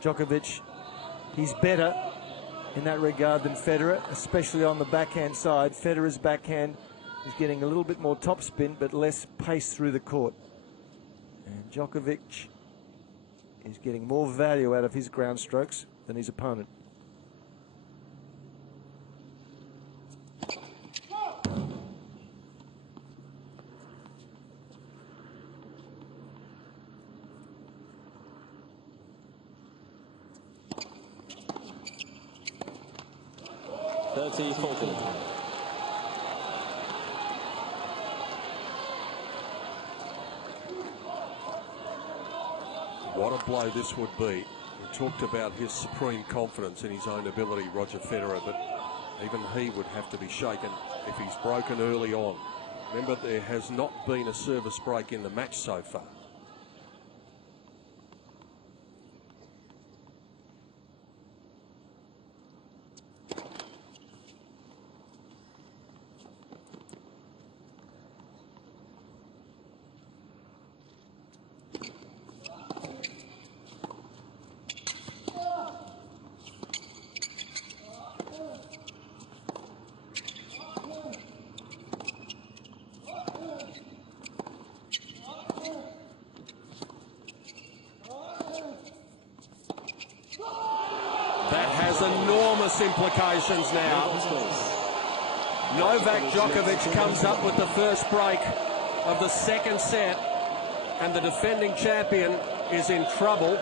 Djokovic, he's better in that regard than Federer, especially on the backhand side. Federer's backhand is getting a little bit more topspin, but less pace through the court. And Djokovic is getting more value out of his ground strokes than his opponent. What a blow this would be. We talked about his supreme confidence in his own ability, Roger Federer, but even he would have to be shaken if he's broken early on. Remember, there has not been a service break in the match so far. Enormous implications now. Novak Djokovic comes up with the first break of the second set, and the defending champion is in trouble.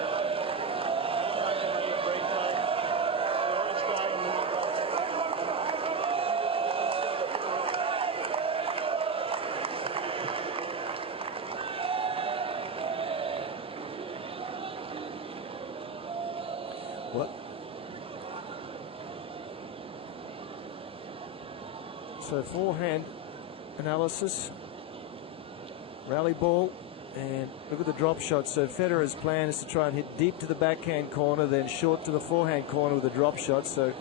So forehand analysis, rally ball, and look at the drop shot. So Federer's plan is to try and hit deep to the backhand corner, then short to the forehand corner with a drop shot. So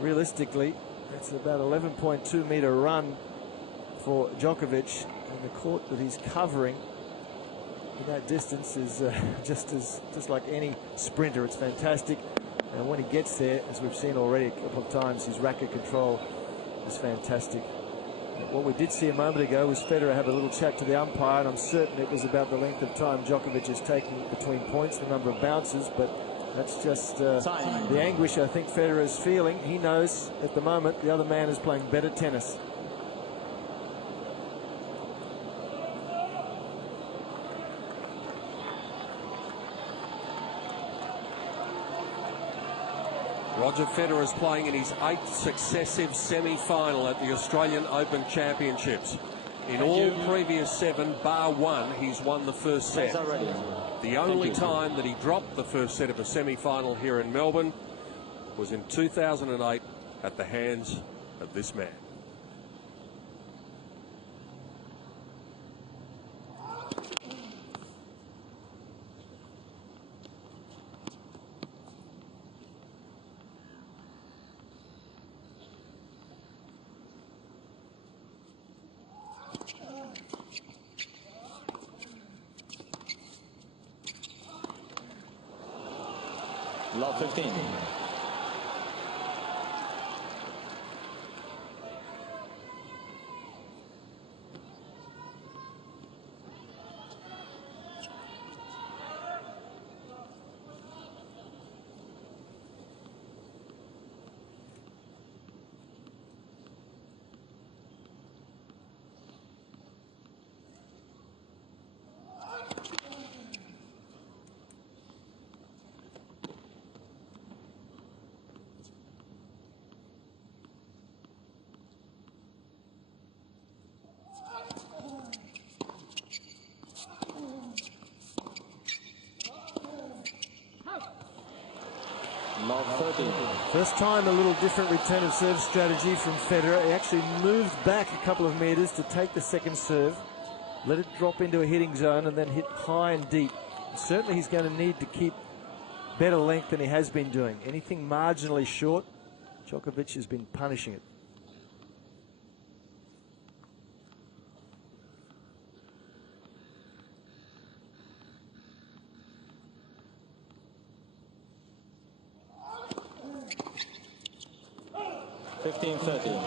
realistically, that's about 11.2 meter run for Djokovic, and the court that he's covering in that distance is just like any sprinter. It's fantastic, and when he gets there, as we've seen already a couple of times, his racket control is fantastic. What we did see a moment ago was Federer have a little chat to the umpire, and I'm certain it was about the length of time Djokovic is taking between points, the number of bounces, but that's just the anguish I think Federer is feeling. He knows at the moment the other man is playing better tennis. Roger Federer is playing in his 8th successive semi-final at the Australian Open Championships. In all previous 7, bar 1, he's won the first set. The only time that he dropped the first set of a semi-final here in Melbourne was in 2008 at the hands of this man. Love 15. First time a little different return of serve strategy from Federer. He actually moved back a couple of meters to take the second serve, let it drop into a hitting zone, and then hit high and deep. Certainly he's going to need to keep better length than he has been doing. Anything marginally short, Djokovic has been punishing it. 15-13.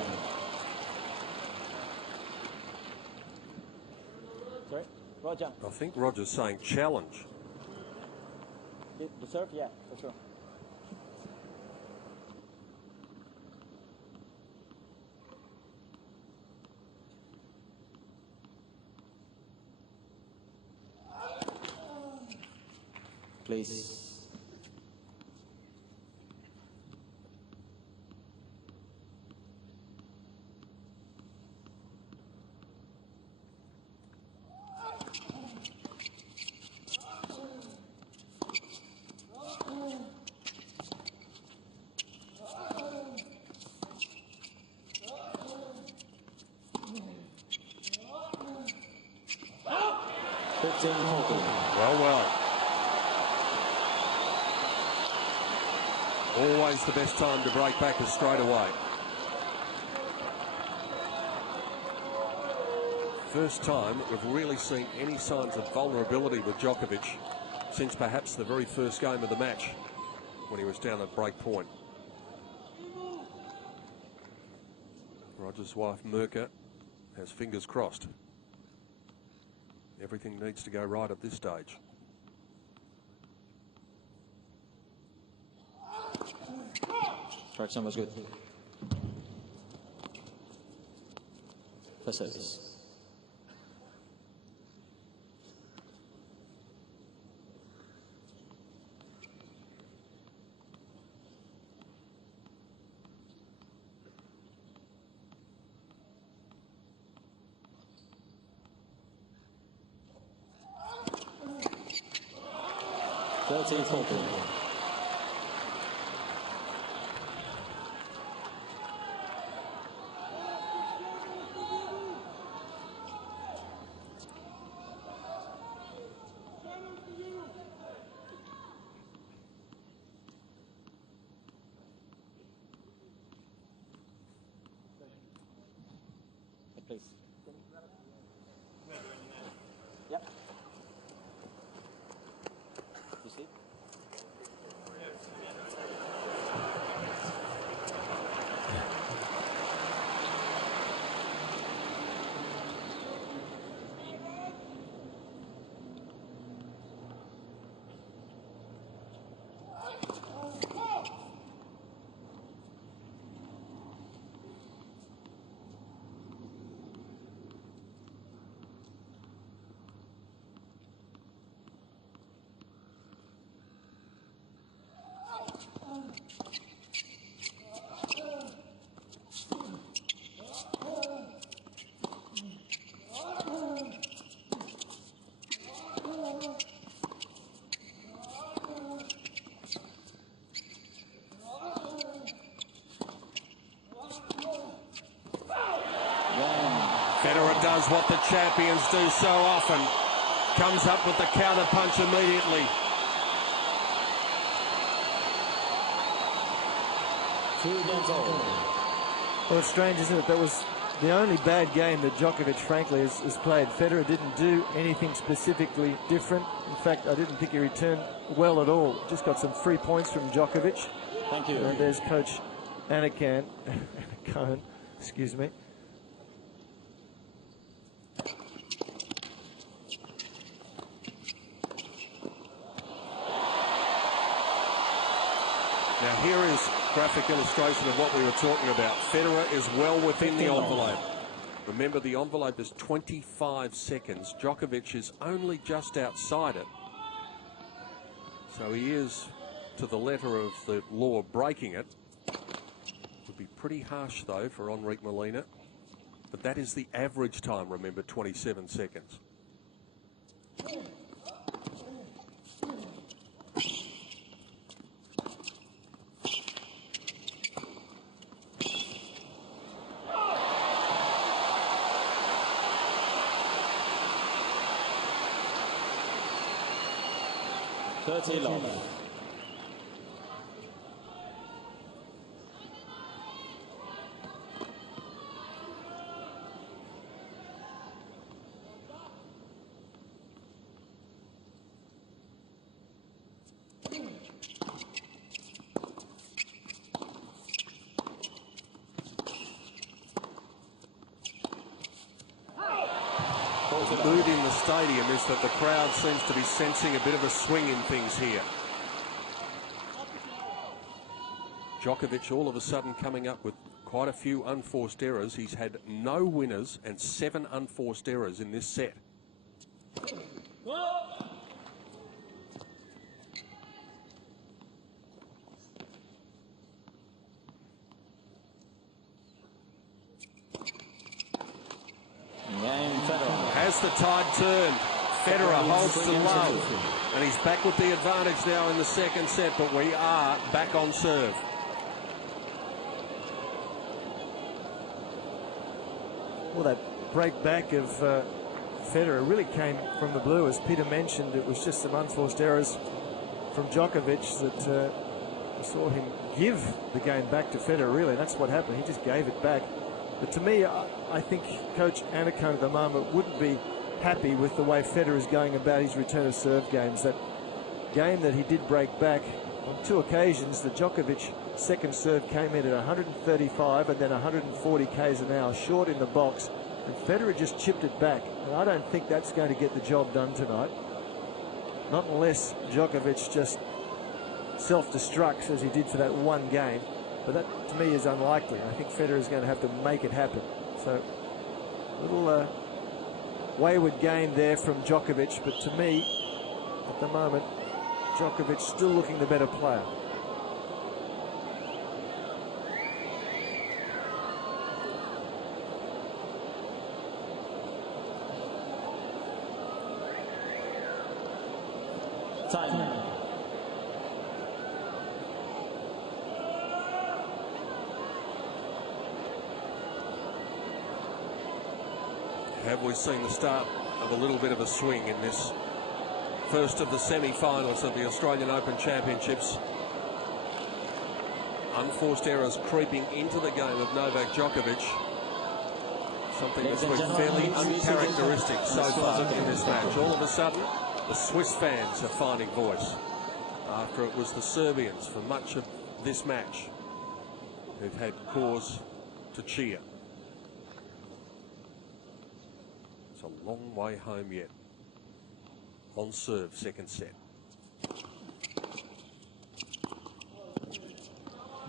Sorry, Roger. I think Roger's saying challenge. The serve, yeah, for sure. Please. Well. Always the best time to break back is straight away. First time that we've really seen any signs of vulnerability with Djokovic since perhaps the very first game of the match when he was down at break point. Roger's wife Mirka has fingers crossed. Everything needs to go right at this stage. Strike zone was good. First service. Please. Yep. You see? Federer does what the champions do so often. Comes up with the counter punch immediately. Well, it's strange, isn't it? That was the only bad game that Djokovic, frankly, has played. Federer didn't do anything specifically different. In fact, I didn't think he returned well at all. Just got some free points from Djokovic. Thank you. And there's Coach Anakan, Cohen, excuse me. Now here is graphic illustration of what we were talking about. Federer is well within the envelope. Remember, the envelope is 25 seconds. Djokovic is only just outside it. So he is to the letter of the law breaking it. Would be pretty harsh, though, for Enrique Molina. But that is the average time, remember, 27 seconds. mood in the stadium is that the crowd seems to be sensing a bit of a swing in things here. Djokovic all of a sudden coming up with quite a few unforced errors. He's had no winners and 7 unforced errors in this set. Has the tide turned? Federer holds to love, and he's back with the advantage now in the second set, but we are back on serve. Well, that break back of Federer really came from the blue. As Peter mentioned, it was just some unforced errors from Djokovic that saw him give the game back to Federer, really. That's what happened. He just gave it back. But to me, I think Coach Anacone at the moment wouldn't be happy with the way Federer is going about his return of serve games. That game that he did break back on 2 occasions, the Djokovic second serve came in at 135 and then 140 k's an hour short in the box, and Federer just chipped it back. And I don't think that's going to get the job done tonight. Not unless Djokovic just self-destructs as he did for that one game. But that, to me, is unlikely. I think Federer is going to have to make it happen. So, a little wayward game there from Djokovic. But to me, at the moment, Djokovic still looking the better player. Time. Have we seen the start of a little bit of a swing in this first of the semi-finals of the Australian Open Championships? Unforced errors creeping into the game of Novak Djokovic. Something that's been fairly uncharacteristic so far in this match. All of a sudden, the Swiss fans are finding voice after it was the Serbians for much of this match who've had cause to cheer. A long way home yet. On serve, second set.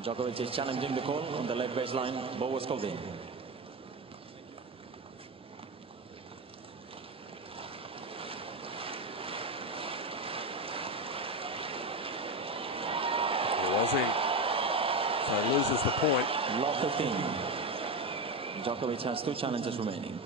Djokovic is challenging the call on the left baseline. Ball was called in. It was in. So he loses the point. Lot 15. Djokovic has 2 challenges remaining.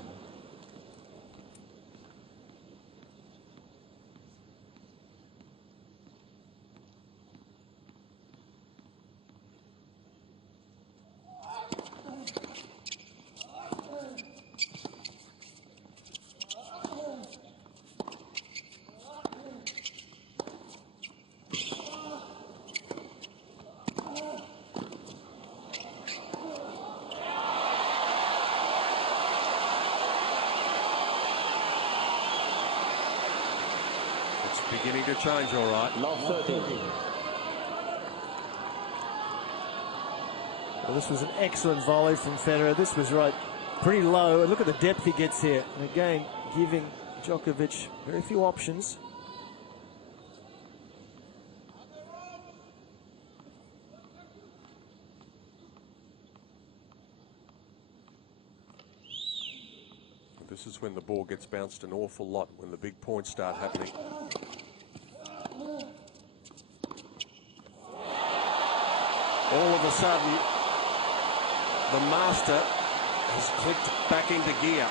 Beginning to change, all right. Lot 30. Well, this was an excellent volley from Federer. This was right pretty low. And look at the depth he gets here. And again, giving Djokovic very few options. This is when the ball gets bounced an awful lot, when the big points start happening. All of a sudden, the master has clicked back into gear.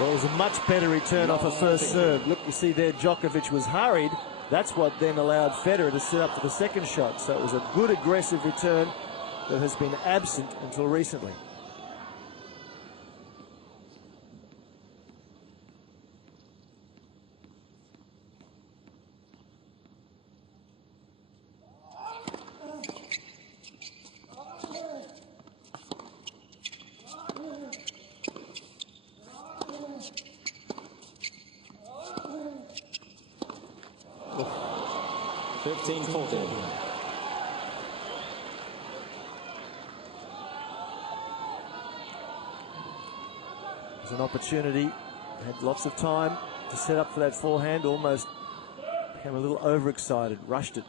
Well, it was a much better return off a first serve. Look, you see there, Djokovic was hurried. That's what then allowed Federer to set up for the second shot. So it was a good aggressive return that has been absent until recently. An opportunity Had lots of time to set up for that forehand, almost became a little overexcited, rushed it.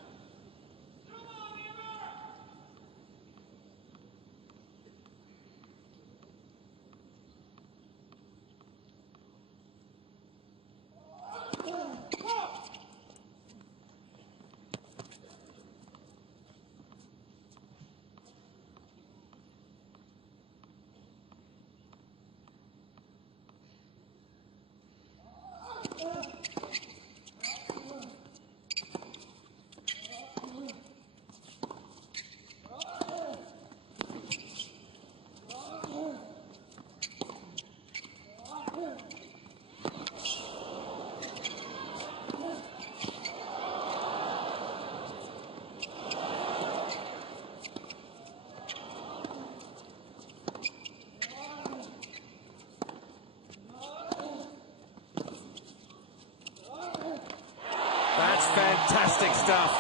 That's fantastic stuff.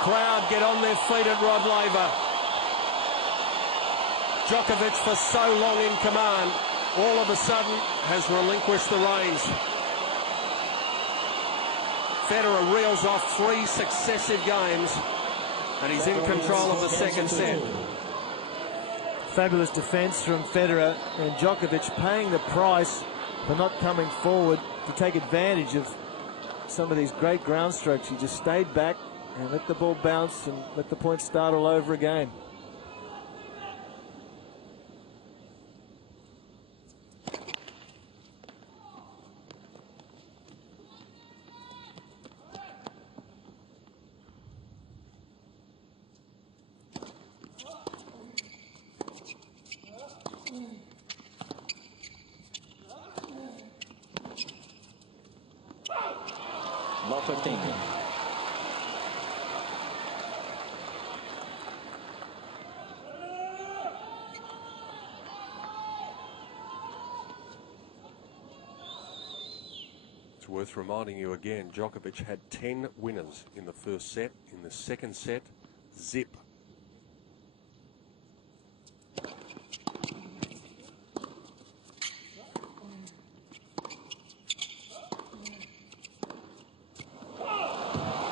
Crowd get on their feet at Rod Laver. Djokovic, for so long in command, all of a sudden has relinquished the reins. Federer reels off 3 successive games, and he's in control of the second set. Fabulous defence from Federer, and Djokovic paying the price for not coming forward to take advantage of some of these great ground strokes. He just stayed back and let the ball bounce and let the points start all over again. Ball 15. It's worth reminding you again, Djokovic had 10 winners in the first set. In the second set, zip.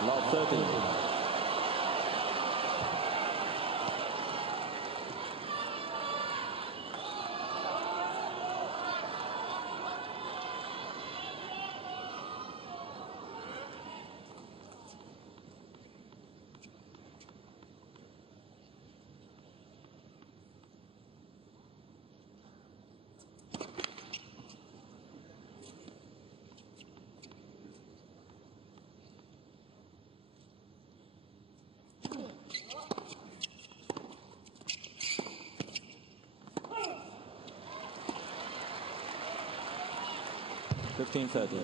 Ball 13. Fifteen 13.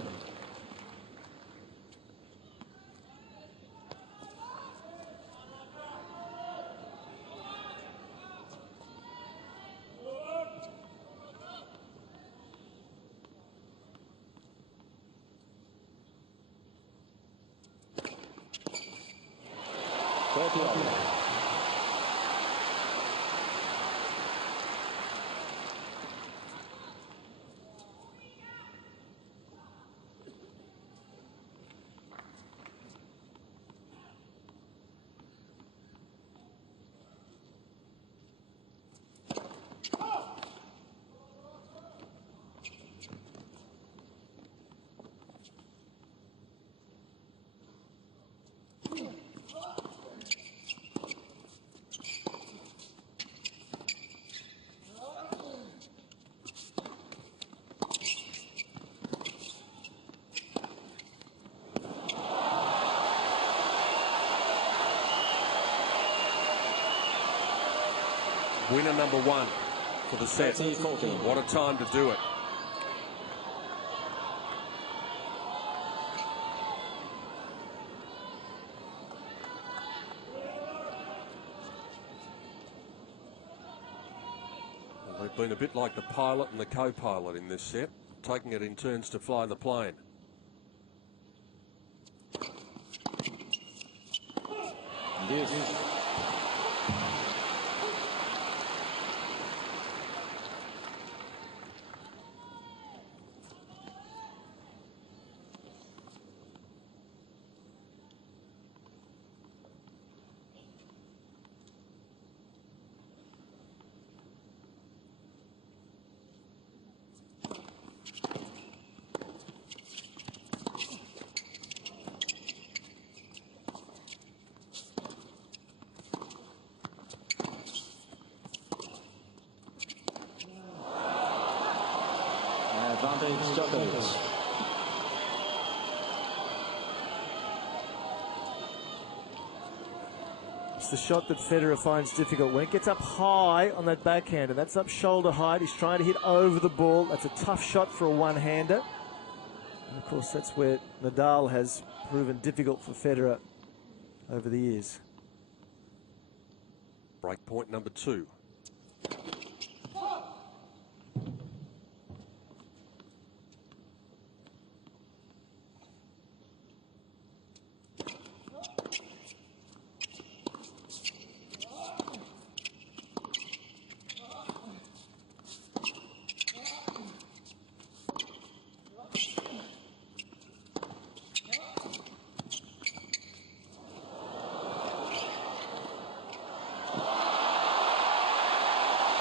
Winner number 1 for the set. 13-14. What a time to do it. Well, they've been a bit like the pilot and the co-pilot in this set, taking it in turns to fly the plane. Yes. Djokovic. It's the shot that Federer finds difficult. When it gets up high on that backhand, and that's up shoulder height, he's trying to hit over the ball. That's a tough shot for a one-hander. And of course, that's where Nadal has proven difficult for Federer over the years. Break point number 2.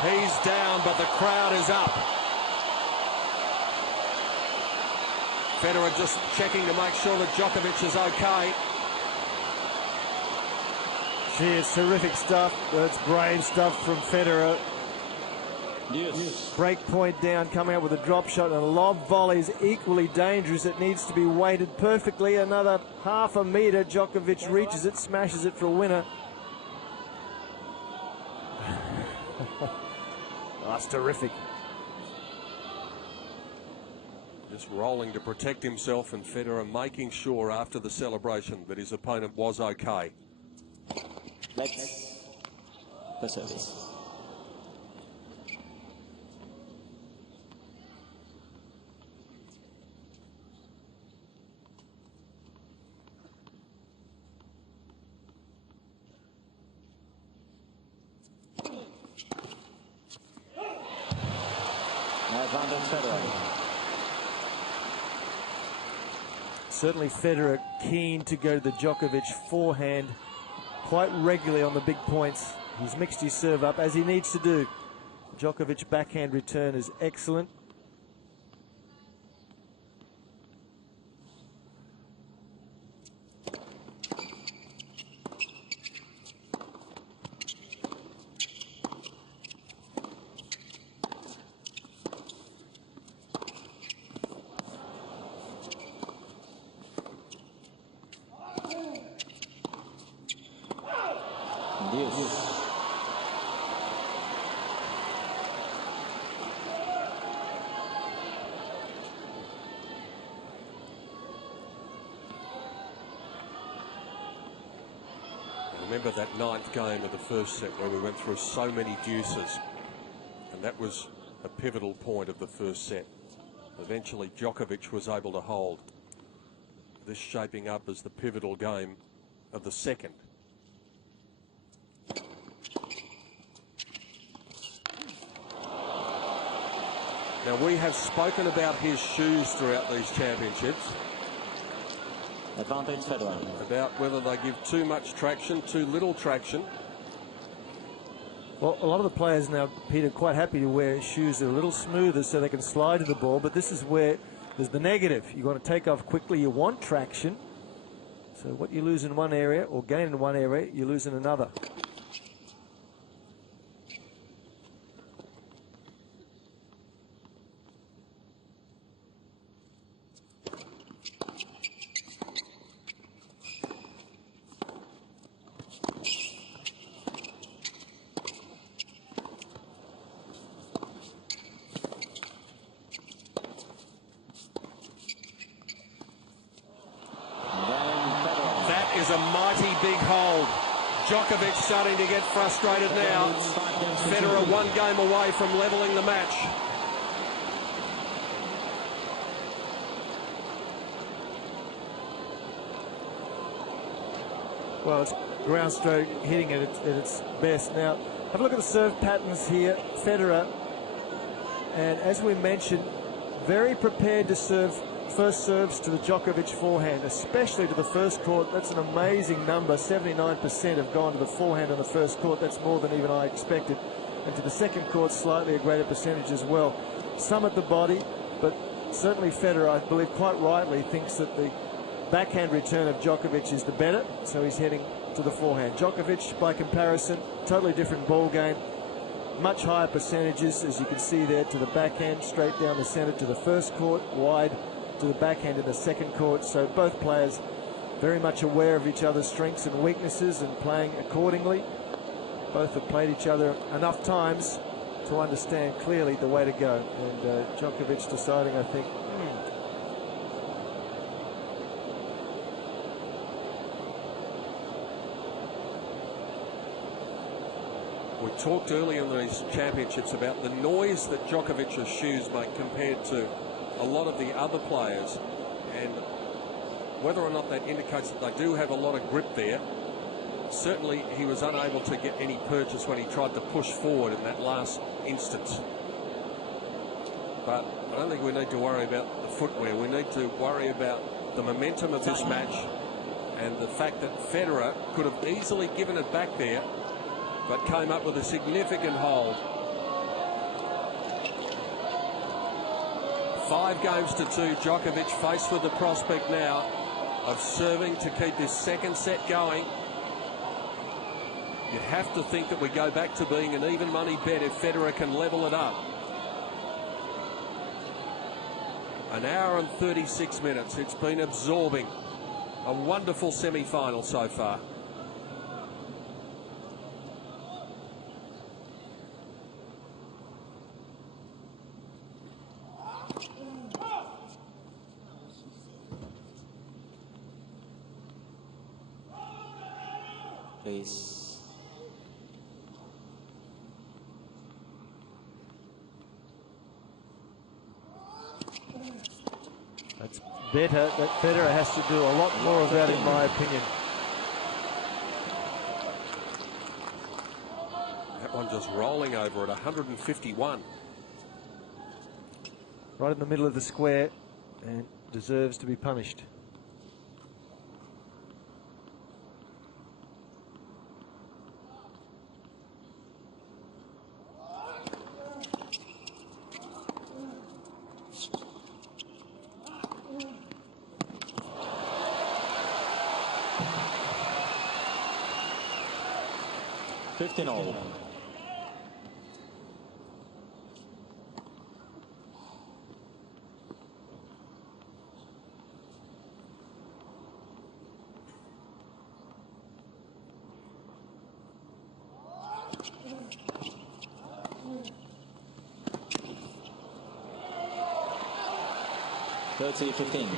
He's down, but the crowd is up. Federer just checking to make sure that Djokovic is okay. Gee, it's terrific stuff. That's brave stuff from Federer. Yes. Break point down, coming out with a drop shot, and a lob volley is equally dangerous. It needs to be weighted perfectly. Another half a metre. Djokovic reaches it, smashes it for a winner. That's terrific. Just rolling to protect himself, and Federer making sure after the celebration that his opponent was okay. Let's the service. Certainly Federer keen to go to the Djokovic forehand quite regularly on the big points. He's mixed his serve up as he needs to do. Djokovic backhand return is excellent. Remember that 9th game of the first set where we went through so many deuces, and that was a pivotal point of the first set. Eventually Djokovic was able to hold. This shaping up as the pivotal game of the second. Now, we have spoken about his shoes throughout these championships. Advantage Federer. About whether they give too much traction, too little traction. Well, a lot of the players now, Peter, are quite happy to wear shoes that are a little smoother so they can slide to the ball, but this is where there's the negative. You want to take off quickly, you want traction. So what you lose in one area or gain in one area, you lose in another. Is a mighty big hold. Djokovic starting to get frustrated now. Federer 1 game away from levelling the match. Well, it's ground stroke hitting it at its best. Now, have a look at the serve patterns here. Federer, and as we mentioned, very prepared to serve first serves to the Djokovic forehand, especially to the first court. That's an amazing number. 79% have gone to the forehand on the first court. That's more than even I expected. And to the second court, slightly a greater percentage as well. Some at the body, but certainly Federer, I believe quite rightly, thinks that the backhand return of Djokovic is the better, so he's heading to the forehand. Djokovic, by comparison, totally different ball game. much higher percentages, as you can see there, to the backhand, straight down the centre to the first court, wide to the backhand in the second court. So both players very much aware of each other's strengths and weaknesses and playing accordingly. Both have played each other enough times to understand clearly the way to go. And Djokovic deciding, I think, We talked earlier in these championships about the noise that Djokovic's shoes make compared to a lot of the other players, and whether or not that indicates that they do have a lot of grip there. Certainly he was unable to get any purchase when he tried to push forward in that last instance. But I don't think we need to worry about the footwear. We need to worry about the momentum of this match and the fact that Federer could have easily given it back there, but came up with a significant hold. 5-2. Djokovic faced with the prospect now of serving to keep this second set going. You have to think that we go back to being an even money bet if Federer can level it up. An hour and 36 minutes. It's been absorbing. A wonderful semi-final so far. Please. that's better. That Federer has to do a lot more of that, in my opinion. That one just rolling over at 151. Right in the middle of the square, and deserves to be punished. All. Thirty 15.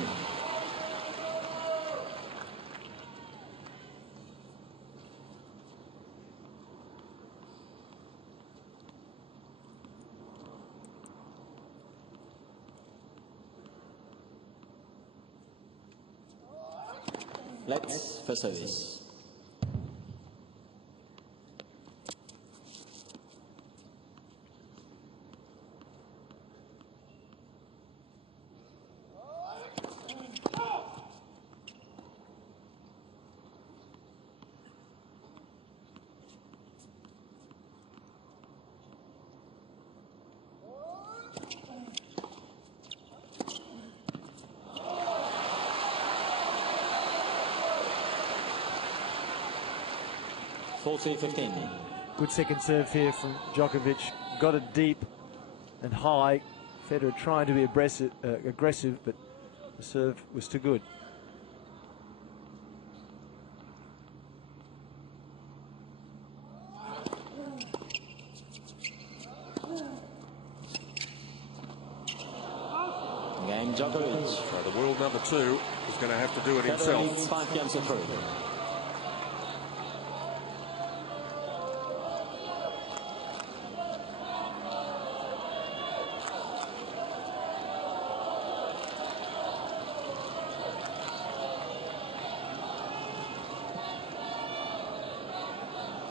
Let's for service. Good second serve here from Djokovic. Got it deep and high. Federer trying to be aggressive, but the serve was too good. Game Djokovic. So the world number 2 is going to have to do it himself. Federer leads 5-3.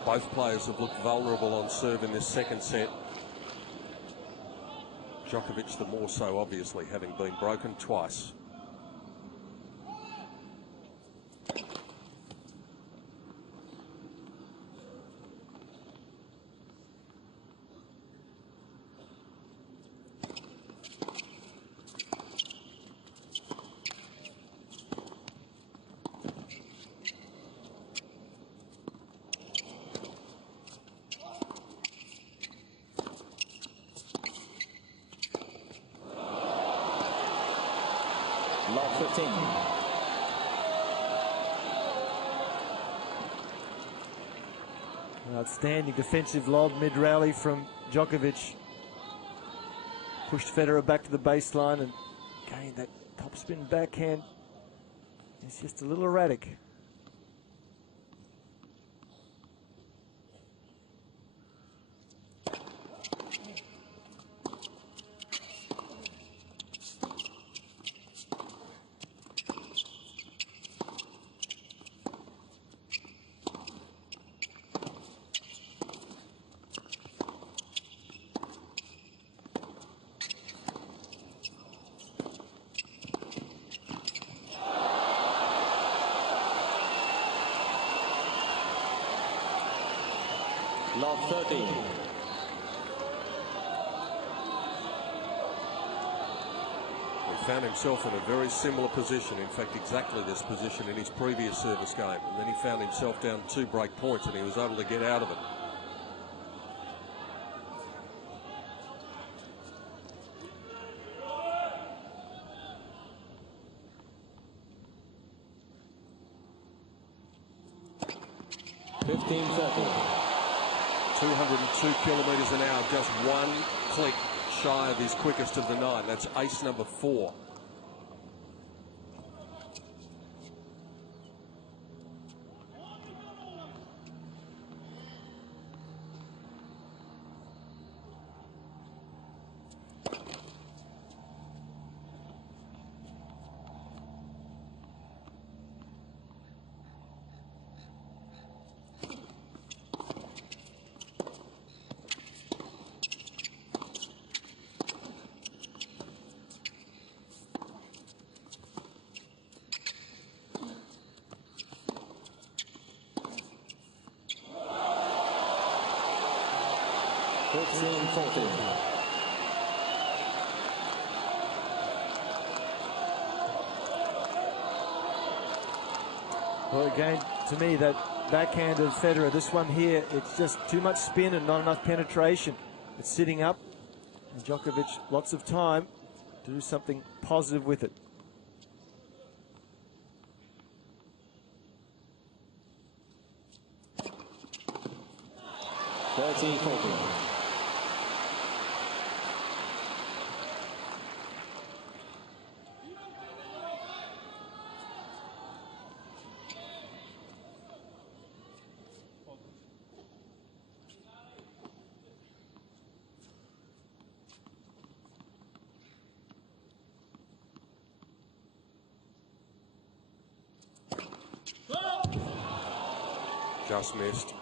Both players have looked vulnerable on serve in this second set. Djokovic the more so, obviously, having been broken twice. 13. Outstanding defensive lob mid-rally from Djokovic. Pushed Federer back to the baseline, and again, that topspin backhand is just a little erratic. Lob 13. He found himself in a very similar position, in fact exactly this position in his previous service game, and then he found himself down 2 break points and he was able to get out of it. $15-13. 202 kilometres an hour, just 1 click shy of his quickest of the night. That's ace number 4. Well, again, to me, that backhand of Federer, this one here, it's just too much spin and not enough penetration. It's sitting up, and Djokovic lots of time to do something positive with it. Just missed.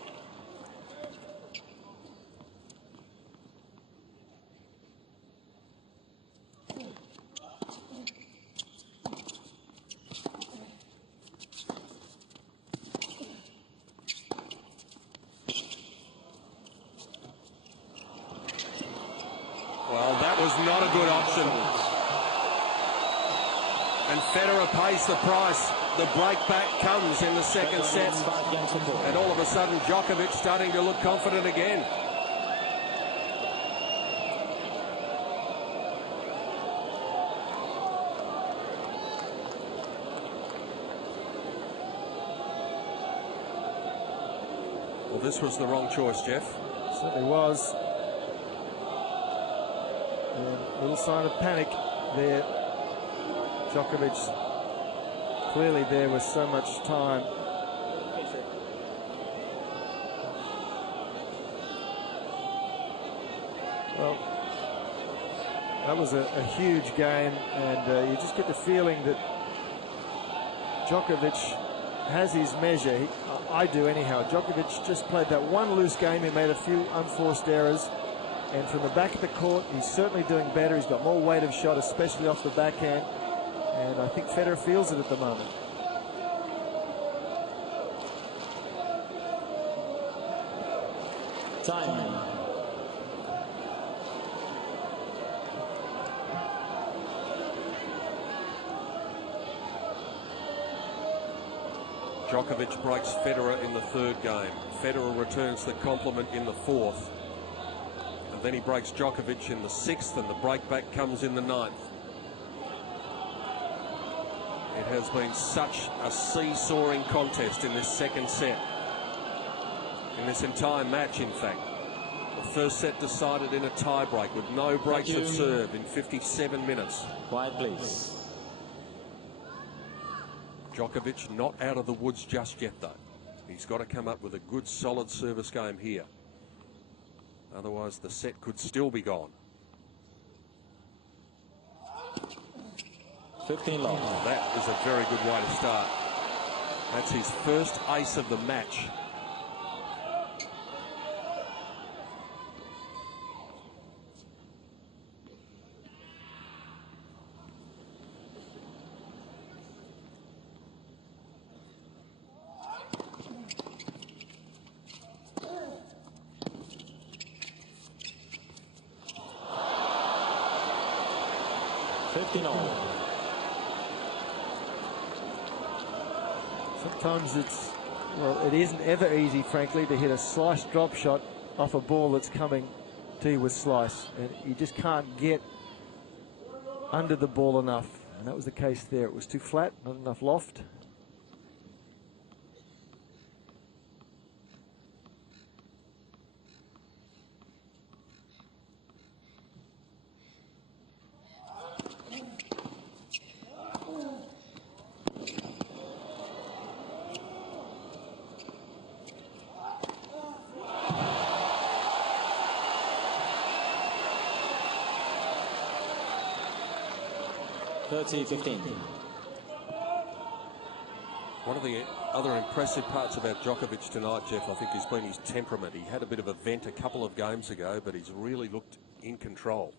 Well, that was not a good option. And Federer pays the price. The breakback comes in the second set. And all of a sudden, Djokovic starting to look confident again. Well, this was the wrong choice, Jeff. Certainly was. A little sign of panic there. Djokovic, clearly there was so much time. Well, that was a huge game, and you just get the feeling that Djokovic has his measure. I do anyhow. Djokovic just played that one loose game. He made a few unforced errors. And from the back of the court, he's certainly doing better. He's got more weight of shot, especially off the backhand. And I think Federer feels it at the moment. Time. Djokovic breaks Federer in the 3rd game. Federer returns the compliment in the 4th. And then he breaks Djokovic in the 6th, and the breakback comes in the 9th. It has been such a seesawing contest in this second set. In this entire match, in fact. The first set decided in a tie-break with no breaks of serve in 57 minutes. Quiet, please. Djokovic not out of the woods just yet, though. He's got to come up with a good, solid service game here. Otherwise, the set could still be gone. 15 long. That is a very good way to start. That's his first ace of the match. Sometimes it's, well, it isn't ever easy, frankly, to hit a slice drop shot off a ball that's coming to you with slice. And you just can't get under the ball enough. And that was the case there. It was too flat, not enough loft. One of the other impressive parts about Djokovic tonight, Jeff, I think, has been his temperament. He had a bit of a vent a couple of games ago, but he's really looked in control.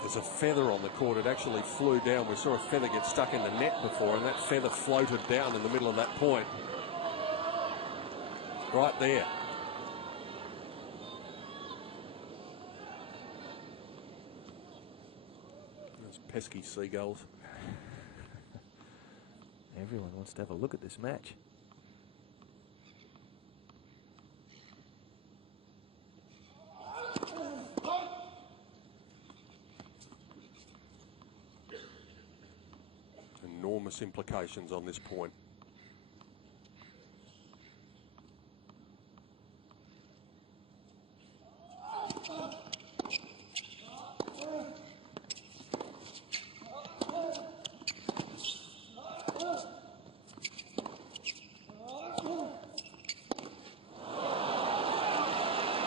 There's a feather on the court. It actually flew down. We saw a feather get stuck in the net before, and that feather floated down in the middle of that point. Right there. Those pesky seagulls. Everyone wants to have a look at this match. Enormous implications on this point.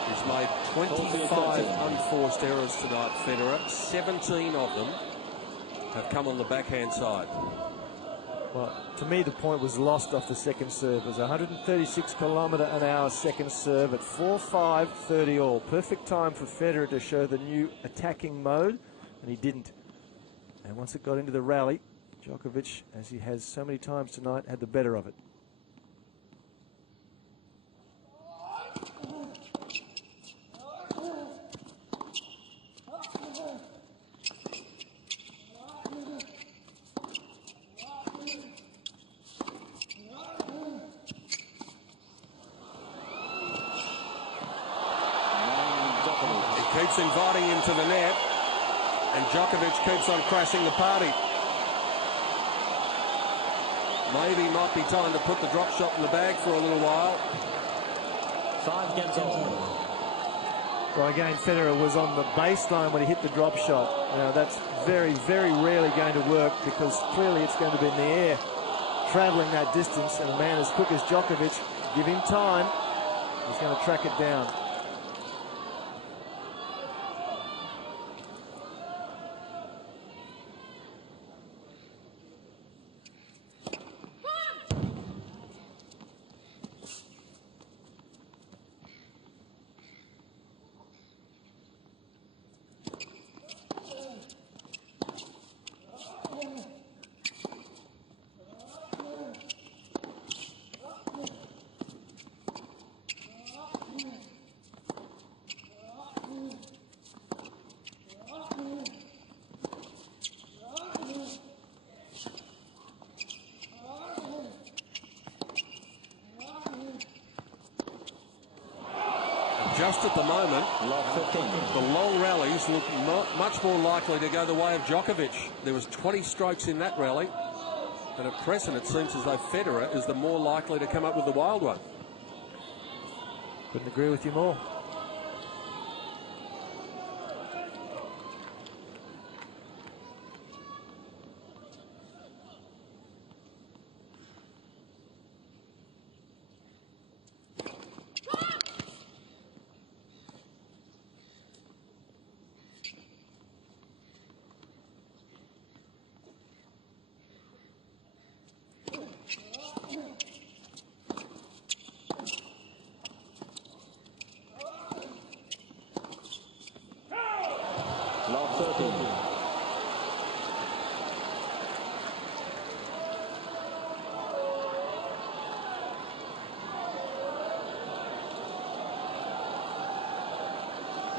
He's made 25 unforced errors tonight, Federer. 17 of them have come on the backhand side. Well, to me, the point was lost off the second serve. It was 136 km/h second serve at 4-5, 30 all. Perfect time for Federer to show the new attacking mode, and he didn't. And once it got into the rally, Djokovic, as he has so many times tonight, had the better of it. Keeps inviting him to the net, and Djokovic keeps on crashing the party. Maybe might be time to put the drop shot in the bag for a little while. 5 games on. Well, again, Federer was on the baseline when he hit the drop shot. Now, that's very, very rarely going to work because clearly it's going to be in the air, traveling that distance, and a man as quick as Djokovic, give him time, he's going to track it down. just at the moment, the long rallies look much more likely to go the way of Djokovic. There was 20 strokes in that rally, and at present it seems as though Federer is the more likely to come up with the wild one. Couldn't agree with you more.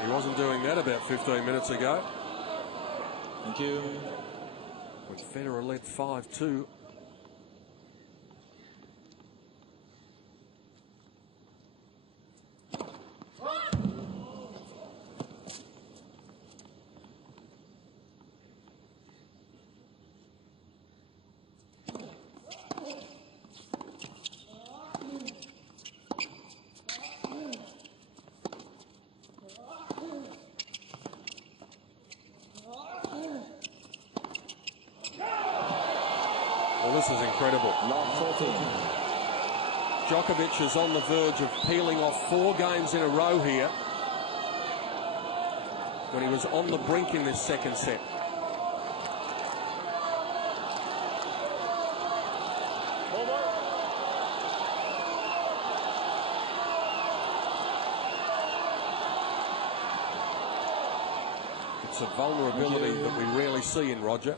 He wasn't doing that about 15 minutes ago. Thank you. When Federer led 5-2. Well, this is incredible. Djokovic is on the verge of peeling off 4 games in a row here when he was on the brink in this second set. It's a vulnerability that we rarely see in Roger.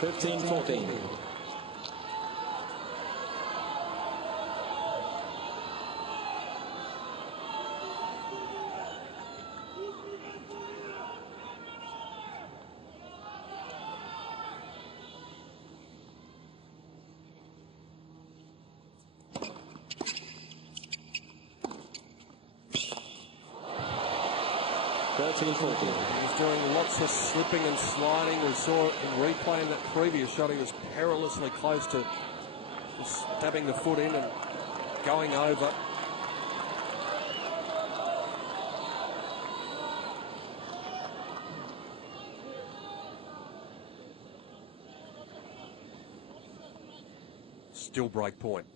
$15-14. He's doing lots of slipping and sliding. We saw it in replay in that previous shot. He was perilously close to stabbing the foot in and going over. Still break point.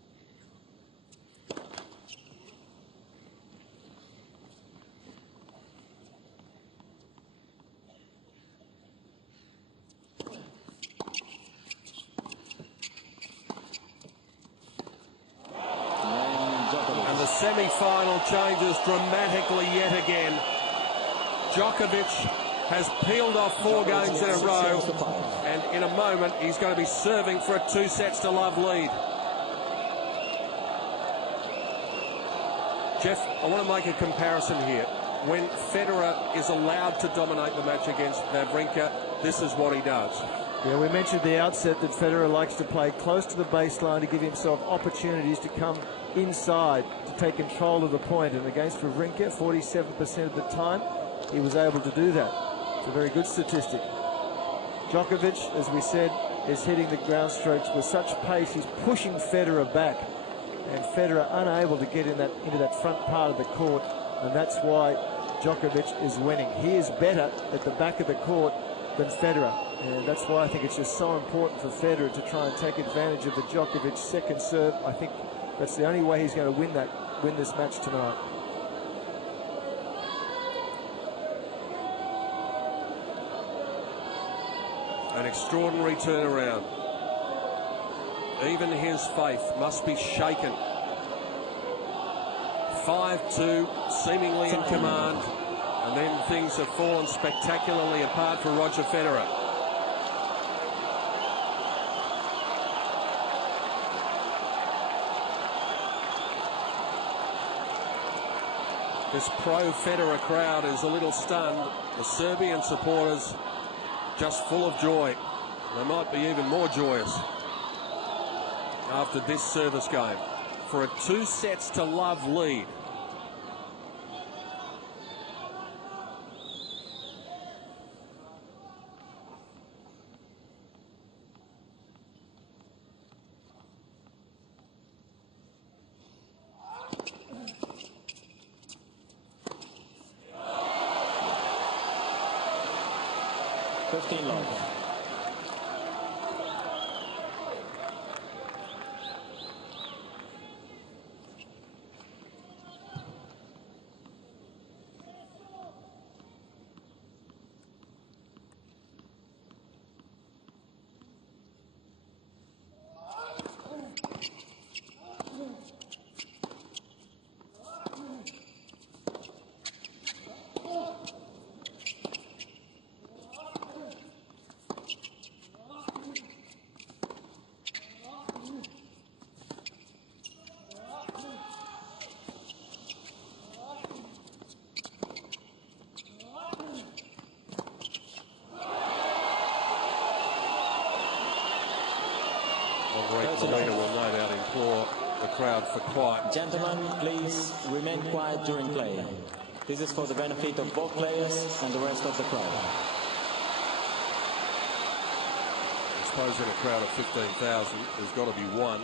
Semi-final changes dramatically yet again. Djokovic has peeled off 4 games in a row, and in a moment he's going to be serving for a 2-sets-to-love lead. Jeff, I want to make a comparison here. When Federer is allowed to dominate the match against Wawrinka, this is what he does. Yeah, we mentioned at the outset that Federer likes to play close to the baseline to give himself opportunities to come inside to take control of the point, and against Wawrinka 47% of the time he was able to do that. It's a very good statistic. Djokovic, as we said, is hitting the ground strokes with such pace. He's pushing Federer back, and Federer unable to get into that front part of the court, and that's why Djokovic is winning. He is better at the back of the court than Federer, and that's why I think it's just so important for Federer to try and take advantage of the Djokovic second serve. I think that's the only way he's going to win this match tonight. An extraordinary turnaround. Even his faith must be shaken. 5-2, seemingly in command, and then things have fallen spectacularly apart for Roger Federer. This pro-Federer crowd is a little stunned. The Serbian supporters just full of joy. They might be even more joyous after this service game for a 2-sets-to-love lead. Marina will no doubt implore the crowd for quiet. Gentlemen, please remain quiet during play. This is for the benefit of both players and the rest of the crowd. I suppose in a crowd of 15,000, there's got to be one.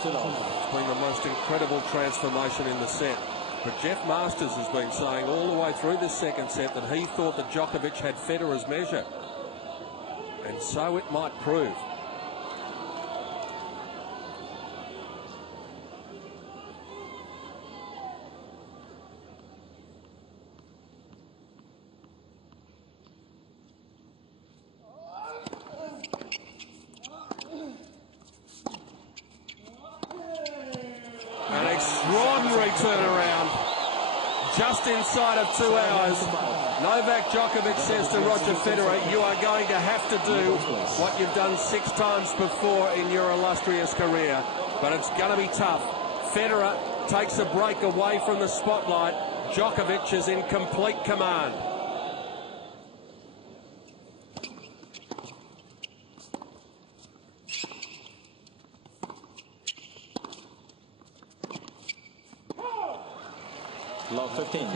It's been the most incredible transformation in the set. But Jeff Masters has been saying all the way through this second set that he thought that Djokovic had Federer's measure. And so it might prove. Just inside of 2 hours, Novak Djokovic says to Roger Federer, you are going to have to do what you've done 6 times before in your illustrious career, but it's going to be tough. Federer takes a break away from the spotlight. Djokovic is in complete command. Love 15.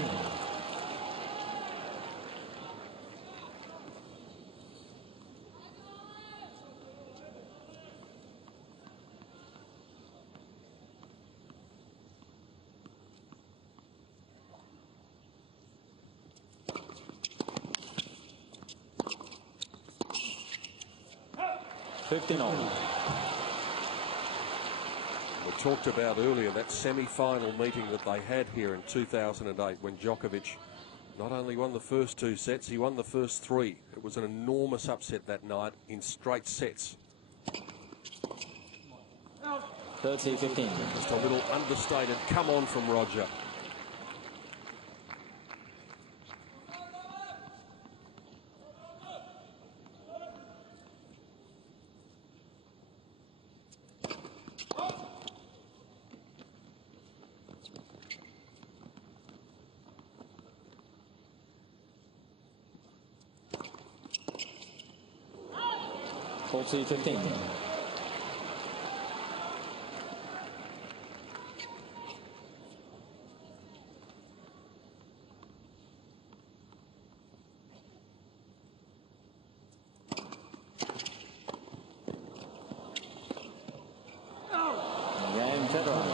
We talked about earlier that semi-final meeting that they had here in 2008 when Djokovic not only won the first 2 sets, he won the first 3. It was an enormous upset that night in straight sets. 30-15. Just a little understated come on from Roger. Fifteen. Game Federer.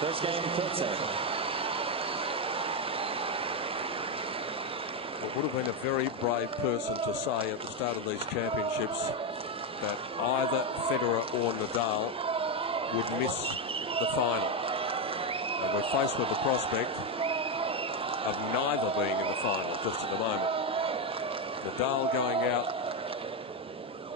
First game, third set. It would have been a very brave person to say at the start of these championships that either Federer or Nadal would miss the final. And we're faced with the prospect of neither being in the final just at the moment. Nadal going out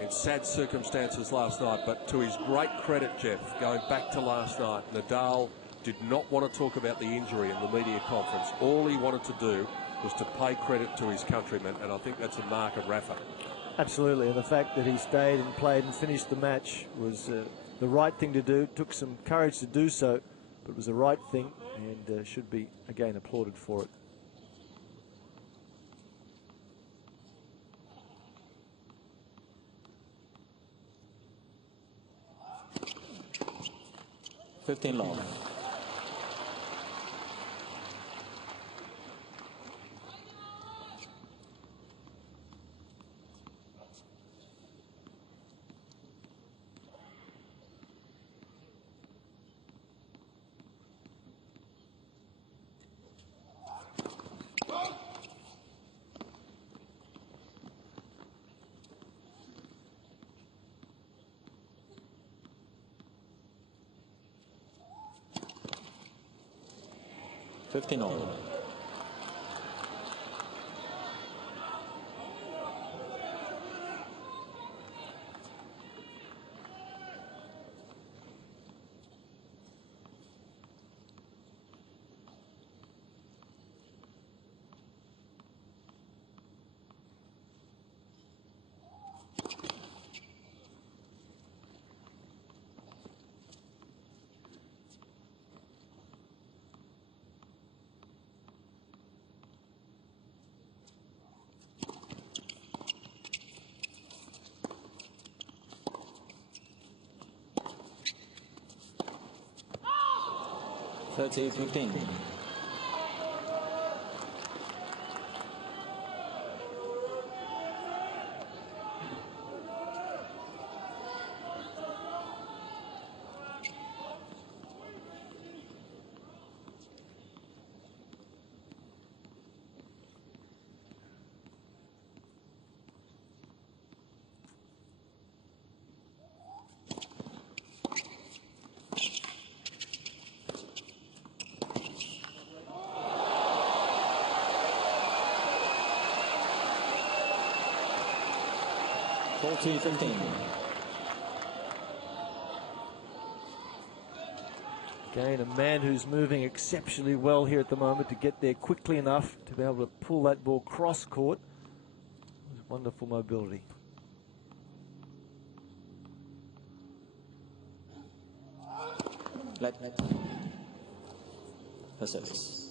in sad circumstances last night, but to his great credit, Jeff, going back to last night, Nadal did not want to talk about the injury in the media conference. All he wanted to do was to pay credit to his countrymen, and I think that's a mark of Rafa. Absolutely, and the fact that he stayed and played and finished the match was the right thing to do. It took some courage to do so, but it was the right thing, and should be, again, applauded for it. $15 long. $15. $30-15. $40-15. Again, a man who's moving exceptionally well here at the moment to get there quickly enough to be able to pull that ball cross court. Wonderful mobility. Let for service.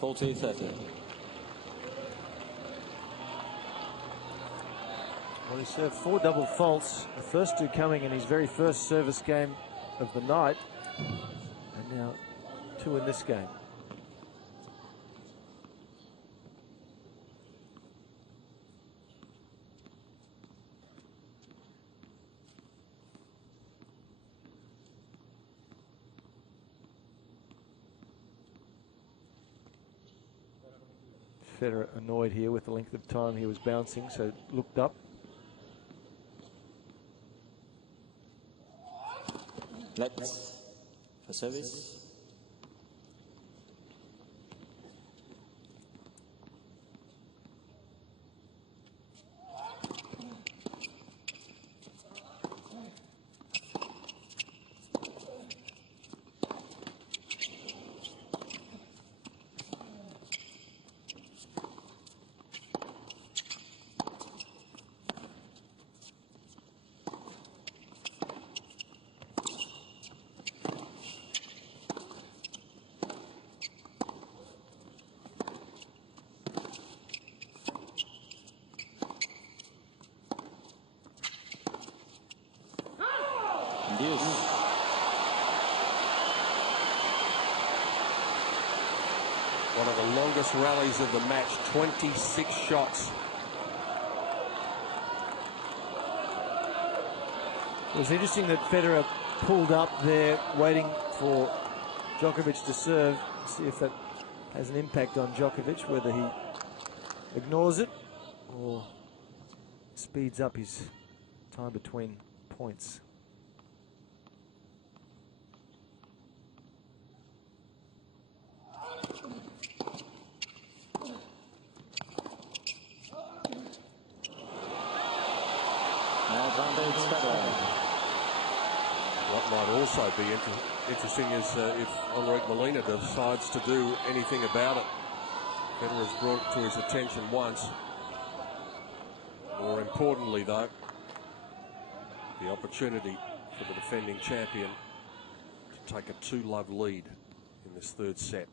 $40-30. Well, he served 4 double faults, the first 2 coming in his very first service game of the night, and now 2 in this game. Federer annoyed here with the length of time he was bouncing, so looked up. Let's for service. Yes. One of the longest rallies of the match, 26 shots. It was interesting that Federer pulled up there, waiting for Djokovic to serve. See if that has an impact on Djokovic, whether he ignores it or speeds up his time between points. What might also be interesting is if Enrique Molina decides to do anything about it. Federer's brought it to his attention once. More importantly, though, the opportunity for the defending champion to take a 2-love lead in this third set.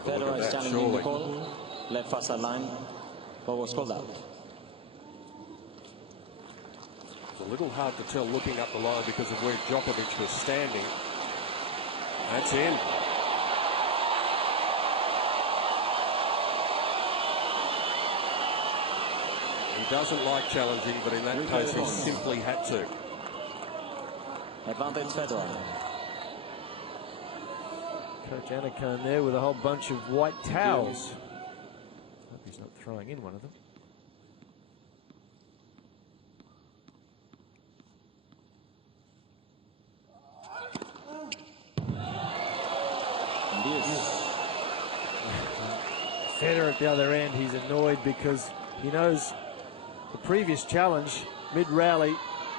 Federer is challenging the call. Left fast side line. What was called out? It's a little hard to tell looking up the line because of where Djokovic was standing. That's in. He doesn't like challenging, but in that case he simply had to. Advantage Federer. Coach Anacone there with a whole bunch of white towels. Hope he's not throwing in one of them. Federer at the other end, he's annoyed because he knows the previous challenge, mid-rally,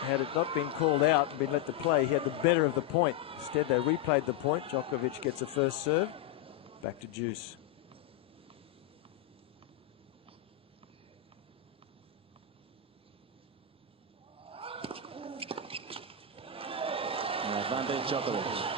had it not been called out and been let to play, he had the better of the point. Instead, they replayed the point. Djokovic gets a first serve. Back to deuce. Advantage Djokovic.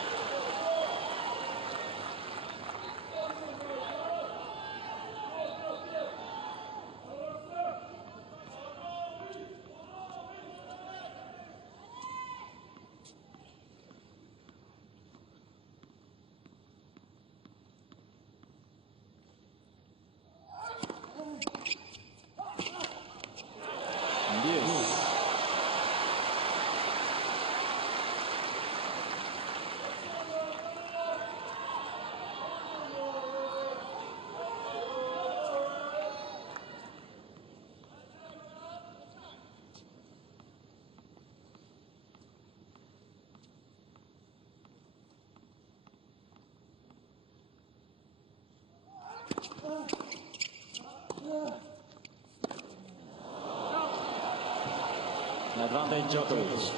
Advantage Djokovic.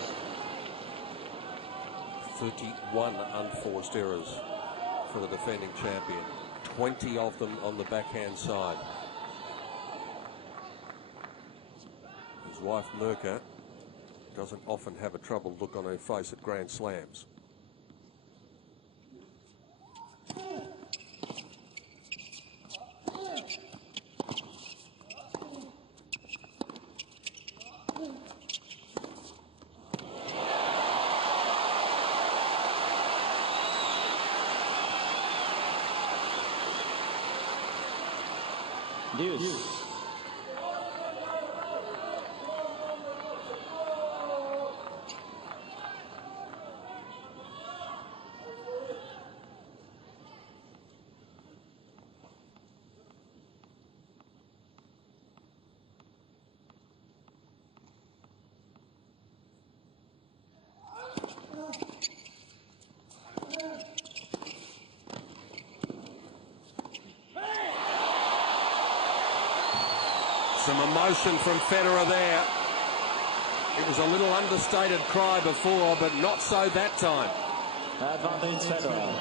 31 unforced errors for the defending champion. 20 of them on the backhand side. His wife Mirka doesn't often have a troubled look on her face at Grand Slams. Deuce. Some emotion from Federer there. It was a little understated cry before, but not so that time. Advantage Federer.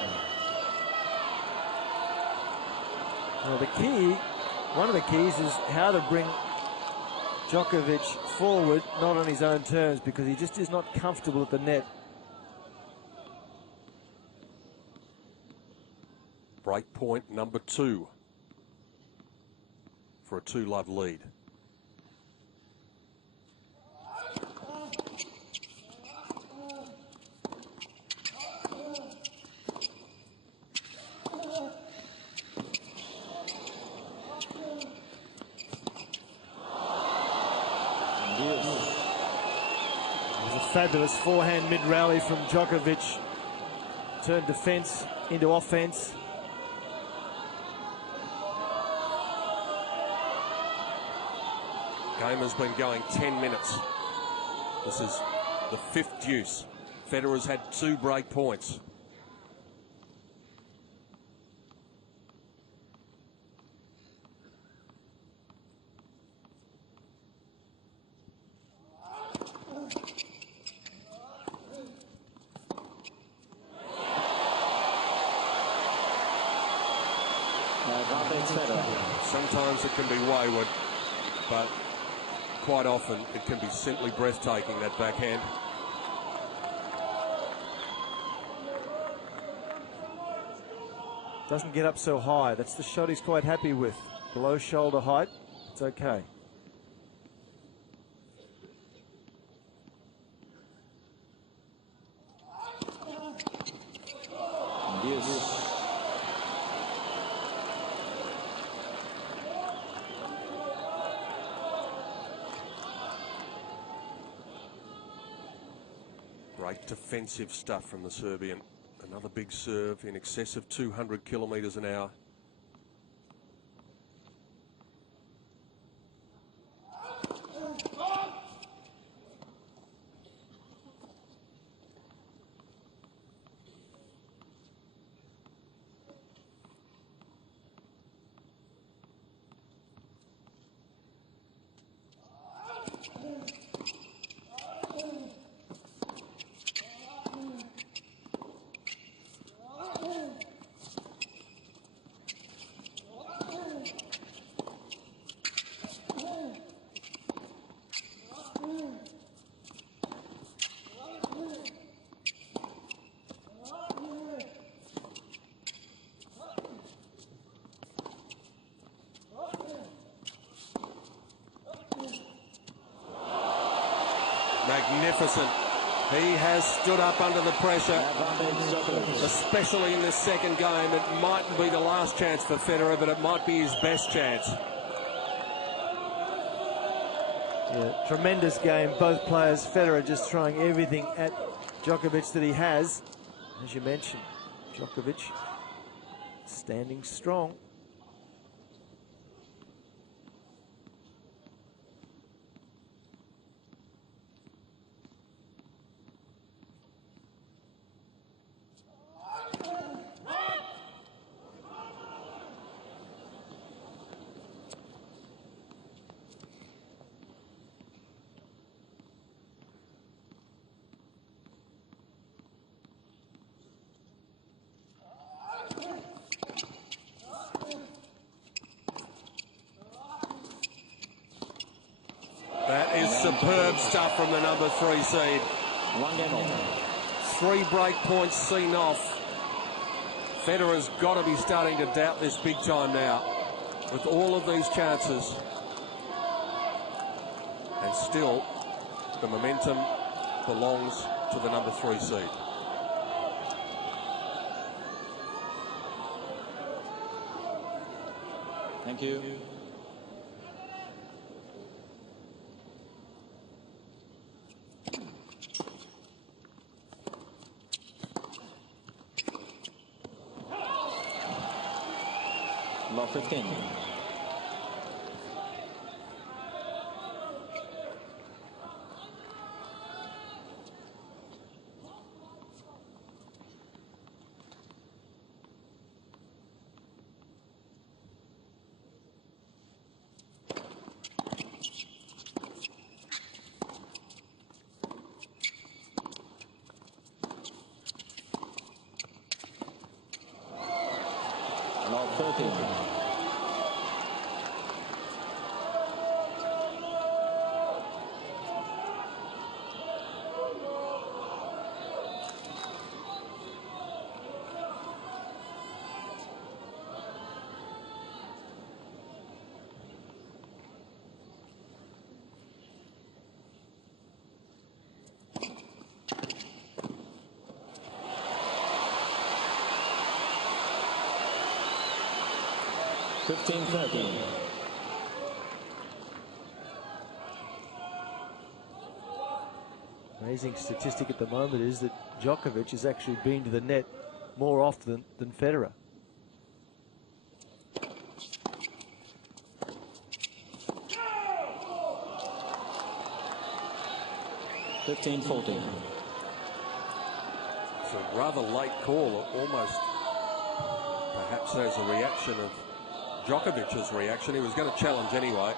Well, the key, one of the keys is how to bring Djokovic forward, not on his own terms, because he just is not comfortable at the net. Break point number 2 for a 2-love lead. Fabulous forehand mid-rally from Djokovic. Turned defense into offense. Game has been going 10 minutes. This is the 5th deuce. Federer's had 2 break points. Sometimes it can be wayward, but quite often it can be simply breathtaking, that backhand. Doesn't get up so high. That's the shot he's quite happy with. Below shoulder height, it's okay. Great defensive stuff from the Serbian. Another big serve in excess of 200 kilometres an hour. Magnificent. He has stood up under the pressure, especially in this second game. It mightn't be the last chance for Federer, but it might be his best chance. Yeah, tremendous game. Both players, Federer just throwing everything at Djokovic that he has. As you mentioned, Djokovic standing strong. That is superb stuff from the number 3 seed. 1 game over. 3 break points seen off. Federer's got to be starting to doubt this big time now, with all of these chances. And still, the momentum belongs to the number 3 seed. Thank you. About 15. About 13. 15-13. Amazing statistic at the moment is that Djokovic has actually been to the net more often than Federer. 15-14. It's a rather late call, almost perhaps as a reaction of Djokovic's reaction. He was going to challenge anyway.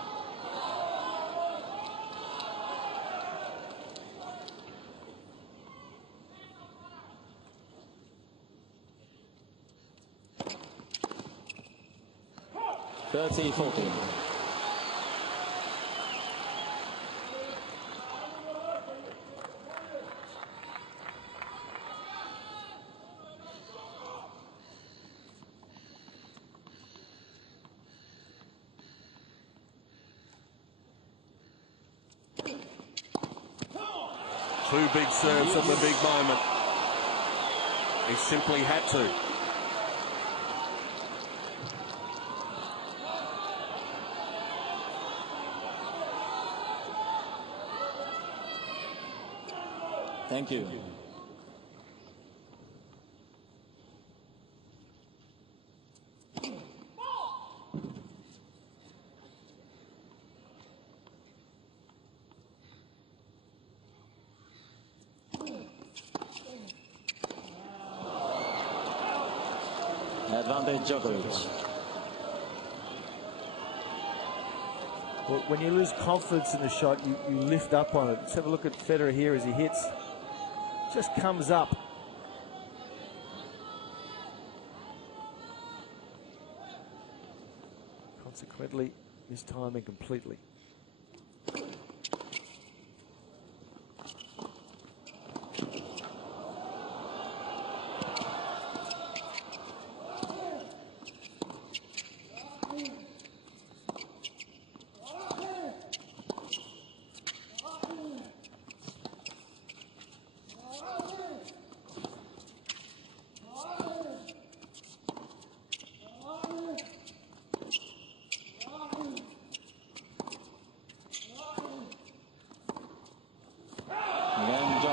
Two big serves at the big moment. He simply had to. Thank you. Advantage Djokovic. Well, when you lose confidence in the shot, you lift up on it. Let's have a look at Federer here as he hits. Just comes up. Consequently, mistiming completely.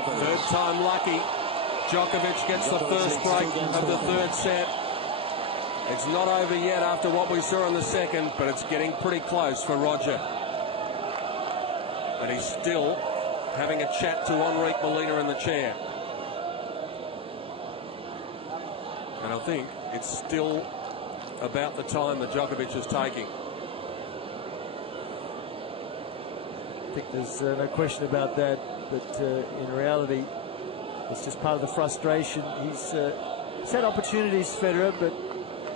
Third time lucky. Djokovic gets the first break of the third set. It's not over yet after what we saw in the second, but it's getting pretty close for Roger. And he's still having a chat to Enrique Molina in the chair. And I think it's still about the time that Djokovic is taking. I think there's no question about that, but in reality, it's just part of the frustration. He's had opportunities, Federer, but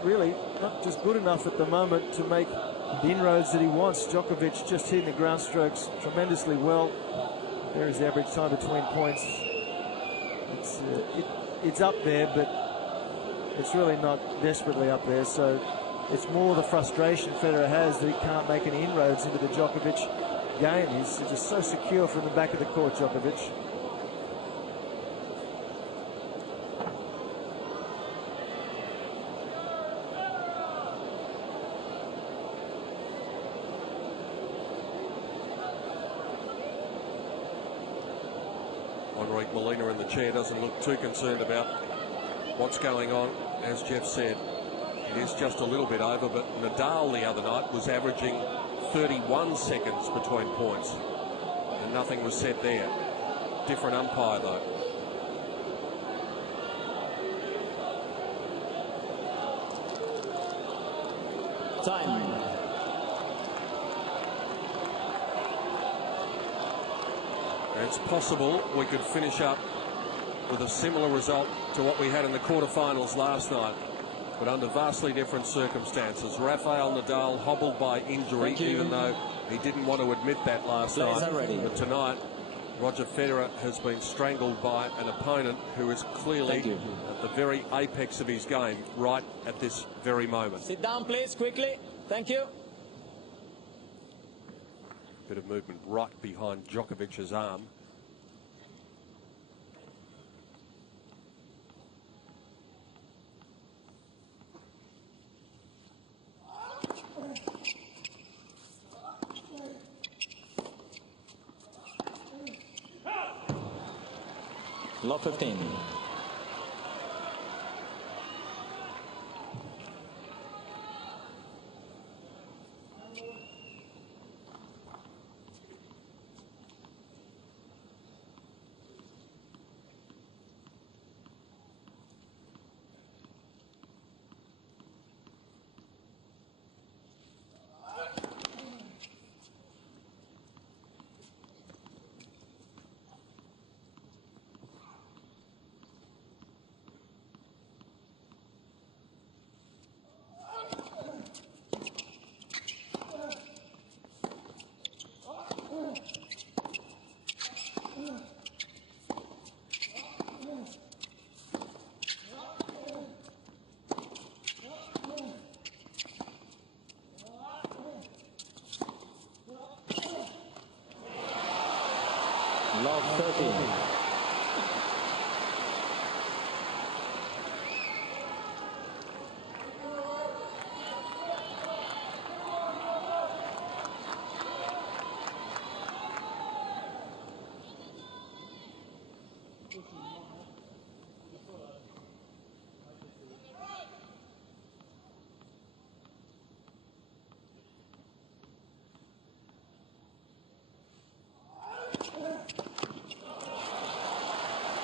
really not just good enough at the moment to make the inroads that he wants. Djokovic just hitting the ground strokes tremendously well. There is the average time between points. It's up there, but it's really not desperately up there. So it's more the frustration Federer has that he can't make any inroads into the Djokovic game. He's just so secure from the back of the court, Djokovic. Enrique Molina in the chair doesn't look too concerned about what's going on. As Jeff said, it is just a little bit over, but Nadal the other night was averaging 31 seconds between points, and nothing was said there. Different umpire though. Time. It's possible we could finish up with a similar result to what we had in the quarterfinals last night, but under vastly different circumstances. Rafael Nadal hobbled by injury, even though he didn't want to admit that last night. But tonight, Roger Federer has been strangled by an opponent who is clearly at the very apex of his game right at this very moment. Sit down, please, quickly. Thank you. Bit of movement right behind Djokovic's arm. Love 15. Love 13.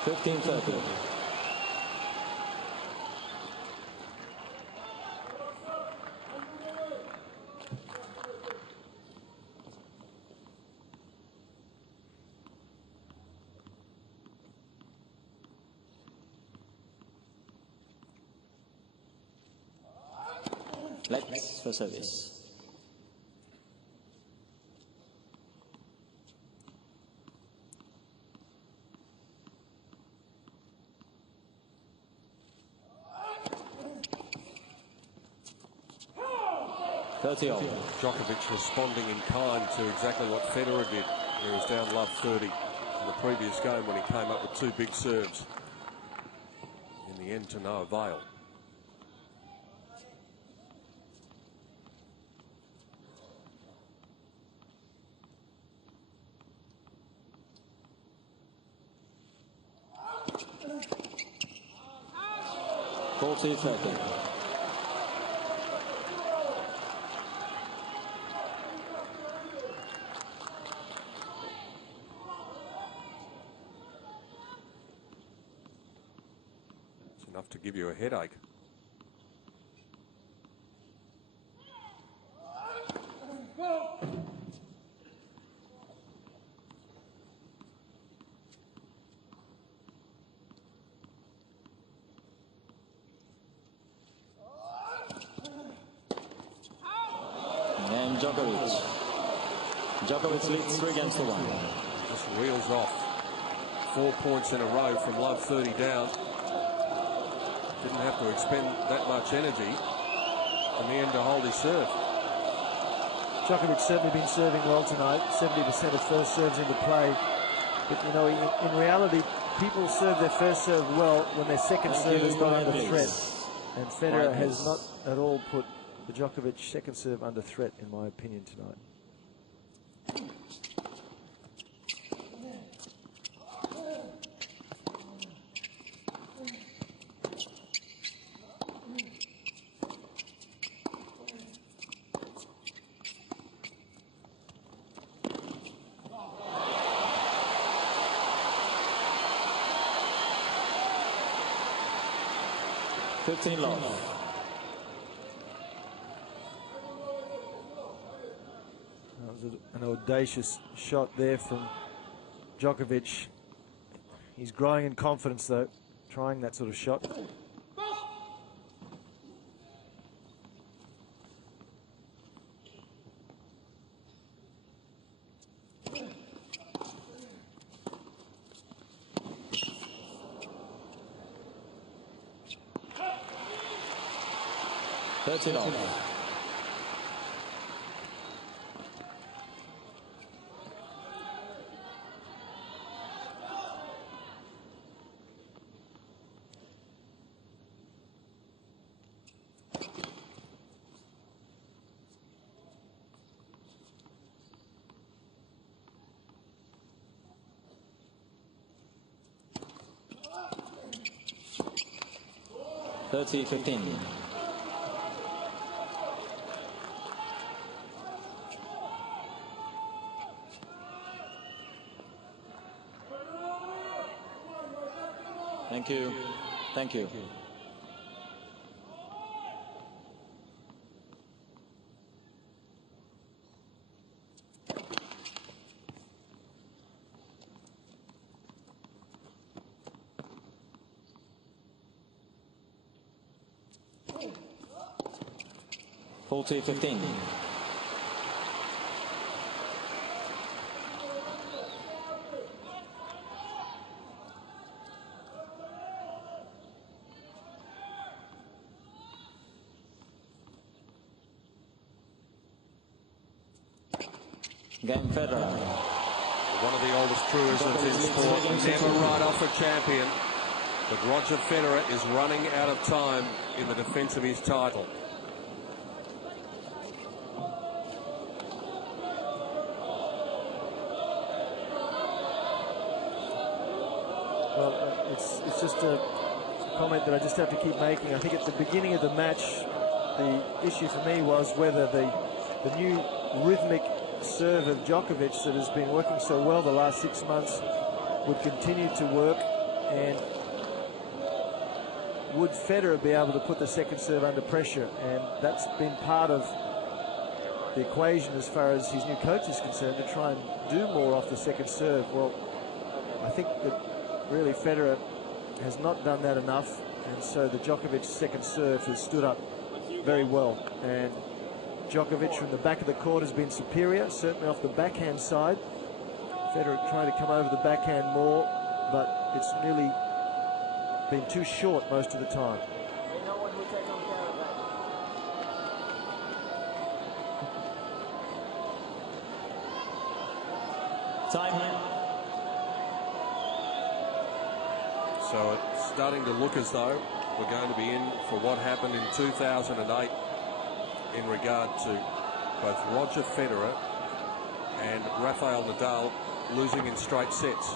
Fifteen 30. Let's for service. Djokovic responding in kind to exactly what Federer did. He was down love 30 in the previous game when he came up with two big serves. In the end, to no avail. Enough to give you a headache. And Djokovic. Djokovic leads 3 games to 1. Just reels off 4 points in a row from love 30 down. Didn't have to expend that much energy in the end to hold his serve. Djokovic certainly been serving well tonight. 70% of first serves into play. But, you know, in reality, people serve their first serve well when their second serve is not under threat. And Federer has not at all put the Djokovic second serve under threat, in my opinion, tonight. Love. That was an audacious shot there from Djokovic. He's growing in confidence, though, trying that sort of shot. 30-15. Thank you. Thank you. Forty 15. Game Federer. One of the oldest truisms in sport, never write off a champion. But Roger Federer is running out of time in the defence of his title. Well, it's just a comment that I just have to keep making. I think at the beginning of the match, the issue for me was whether the new rhythmic serve of Djokovic that has been working so well the last 6 months would continue to work, and would Federer be able to put the second serve under pressure? And that's been part of the equation as far as his new coach is concerned, to try and do more off the second serve. Well, I think that really Federer has not done that enough, and so the Djokovic second serve has stood up very well, and Djokovic from the back of the court has been superior, certainly off the backhand side. Federer trying to come over the backhand more, but it's really been too short most of the time. Time. So it's starting to look as though we're going to be in for what happened in 2008 in regard to both Roger Federer and Rafael Nadal losing in straight sets.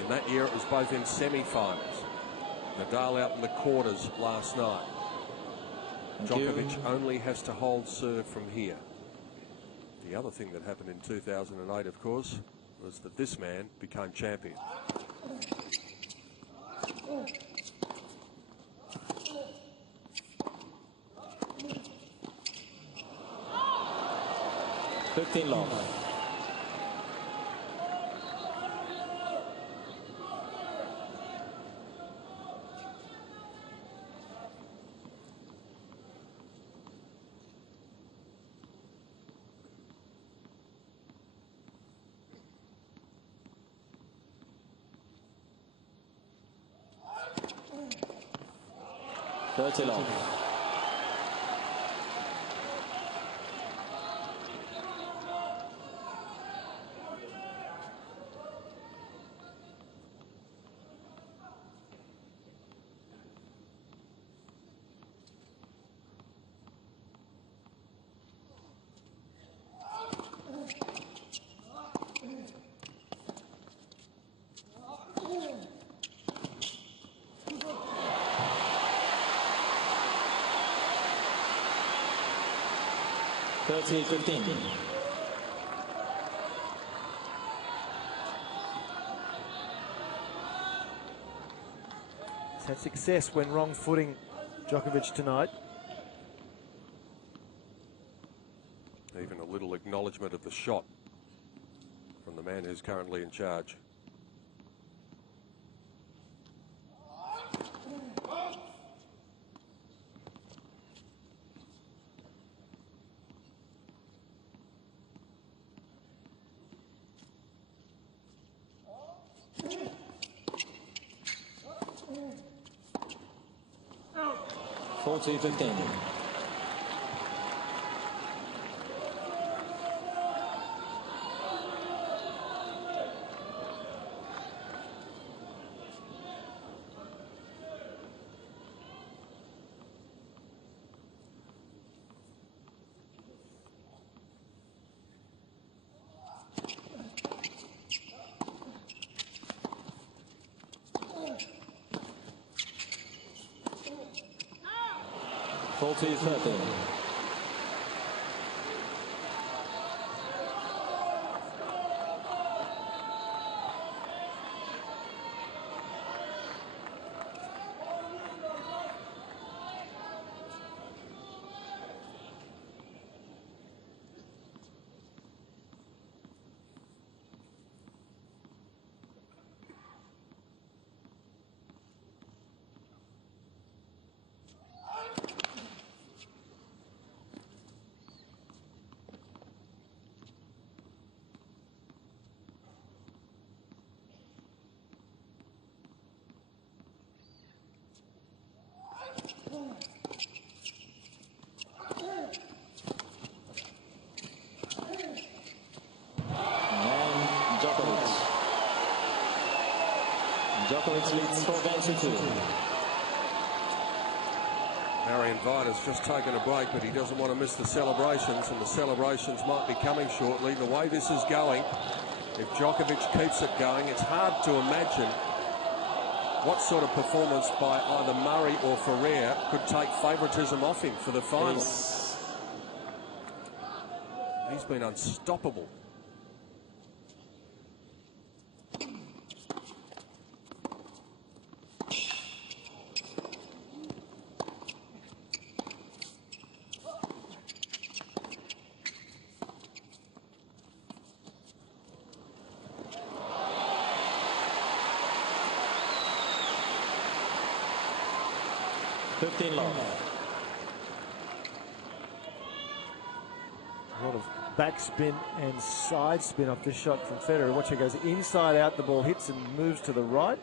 In that year, it was both in semi-finals. Nadal out in the quarters last night. Djokovic only has to hold serve from here. The other thing that happened in 2008, of course, was that this man became champion. Long. 30 long. He's had success when wrong footing Djokovic tonight. Even a little acknowledgement of the shot from the man who's currently in charge. Forty 15. 40-30. Djokovic leads 4 games to 2. Marion Vida's just taken a break, but he doesn't want to miss the celebrations, and the celebrations might be coming shortly. The way this is going, if Djokovic keeps it going, it's hard to imagine what sort of performance by either Murray or Federer could take favouritism off him for the final. He's been unstoppable. A lot of backspin and side spin off this shot from Federer. Watch, it goes inside out, the ball hits and moves to the right.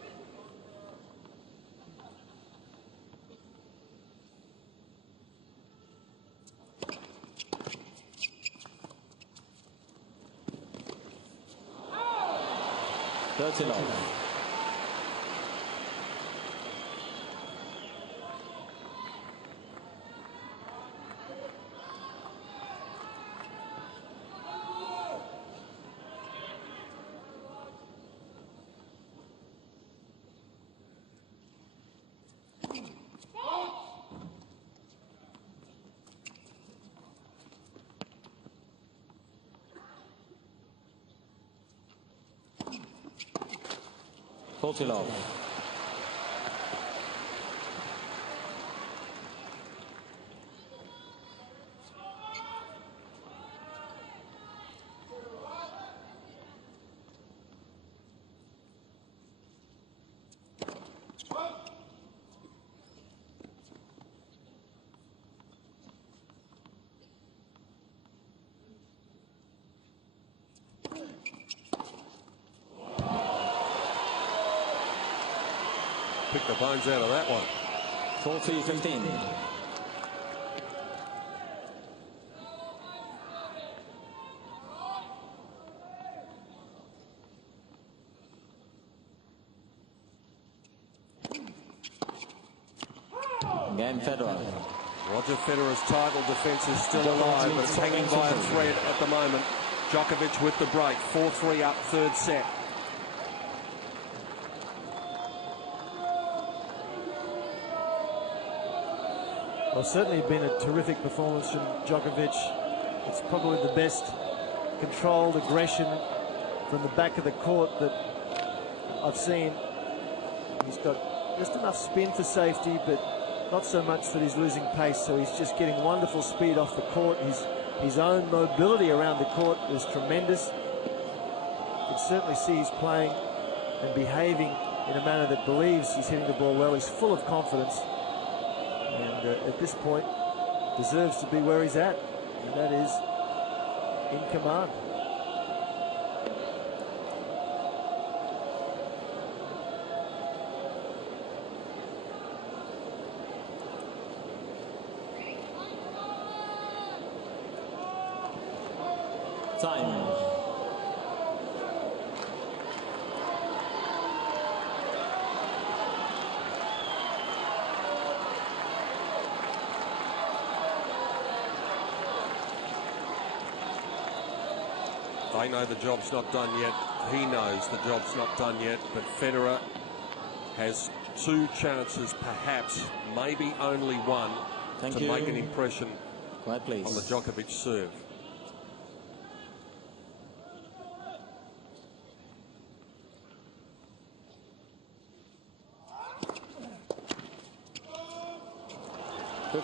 Love. Pick the bones out of that one. 40-15. Game Federer. Roger Federer's title defence is still alive, but it's hanging by a thread at the moment. Djokovic with the break. 4-3 up, third set. Well, certainly been a terrific performance from Djokovic. It's probably the best controlled aggression from the back of the court that I've seen. He's got just enough spin for safety, but not so much that he's losing pace, so he's just getting wonderful speed off the court. His own mobility around the court is tremendous. You can certainly see he's playing and behaving in a manner that believes he's hitting the ball well. He's full of confidence. And at this point, deserves to be where he's at, and that is in command. Time. They know the job's not done yet. He knows the job's not done yet. But Federer has 2 chances, perhaps, maybe only one, to make an impression Quiet, please. on the Djokovic serve.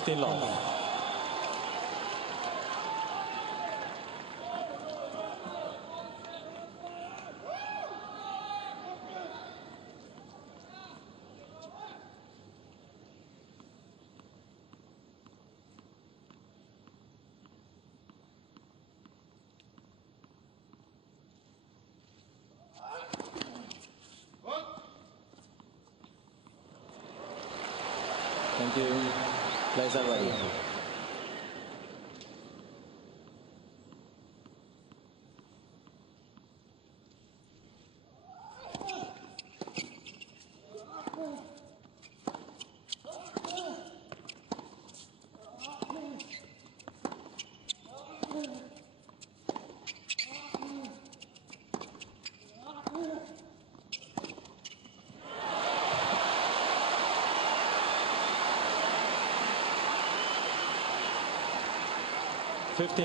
Long. Thank you. Players are ready.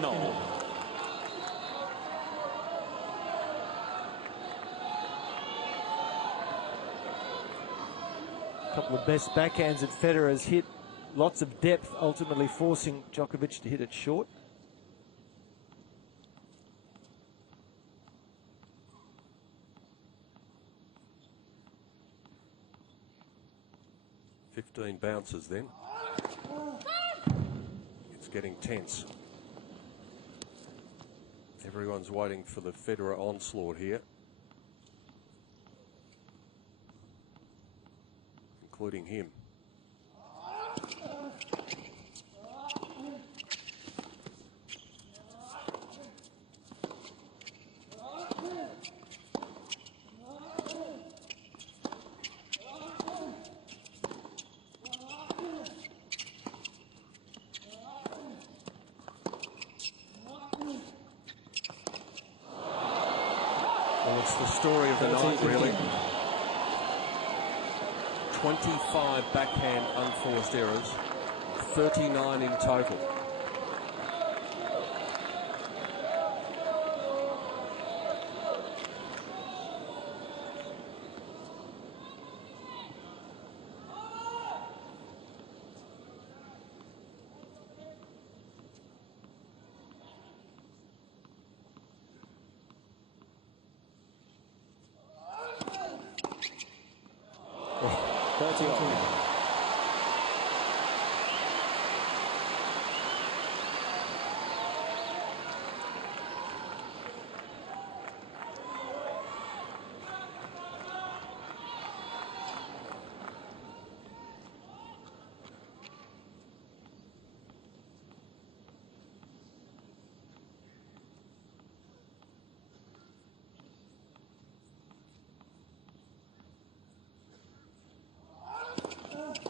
all. A couple of best backhands that Federer has hit. Lots of depth, ultimately forcing Djokovic to hit it short. Bounces then. It's getting tense. Everyone's waiting for the Federer onslaught here, including him. It's the story of the night, really. 25 backhand unforced errors, 39 in total.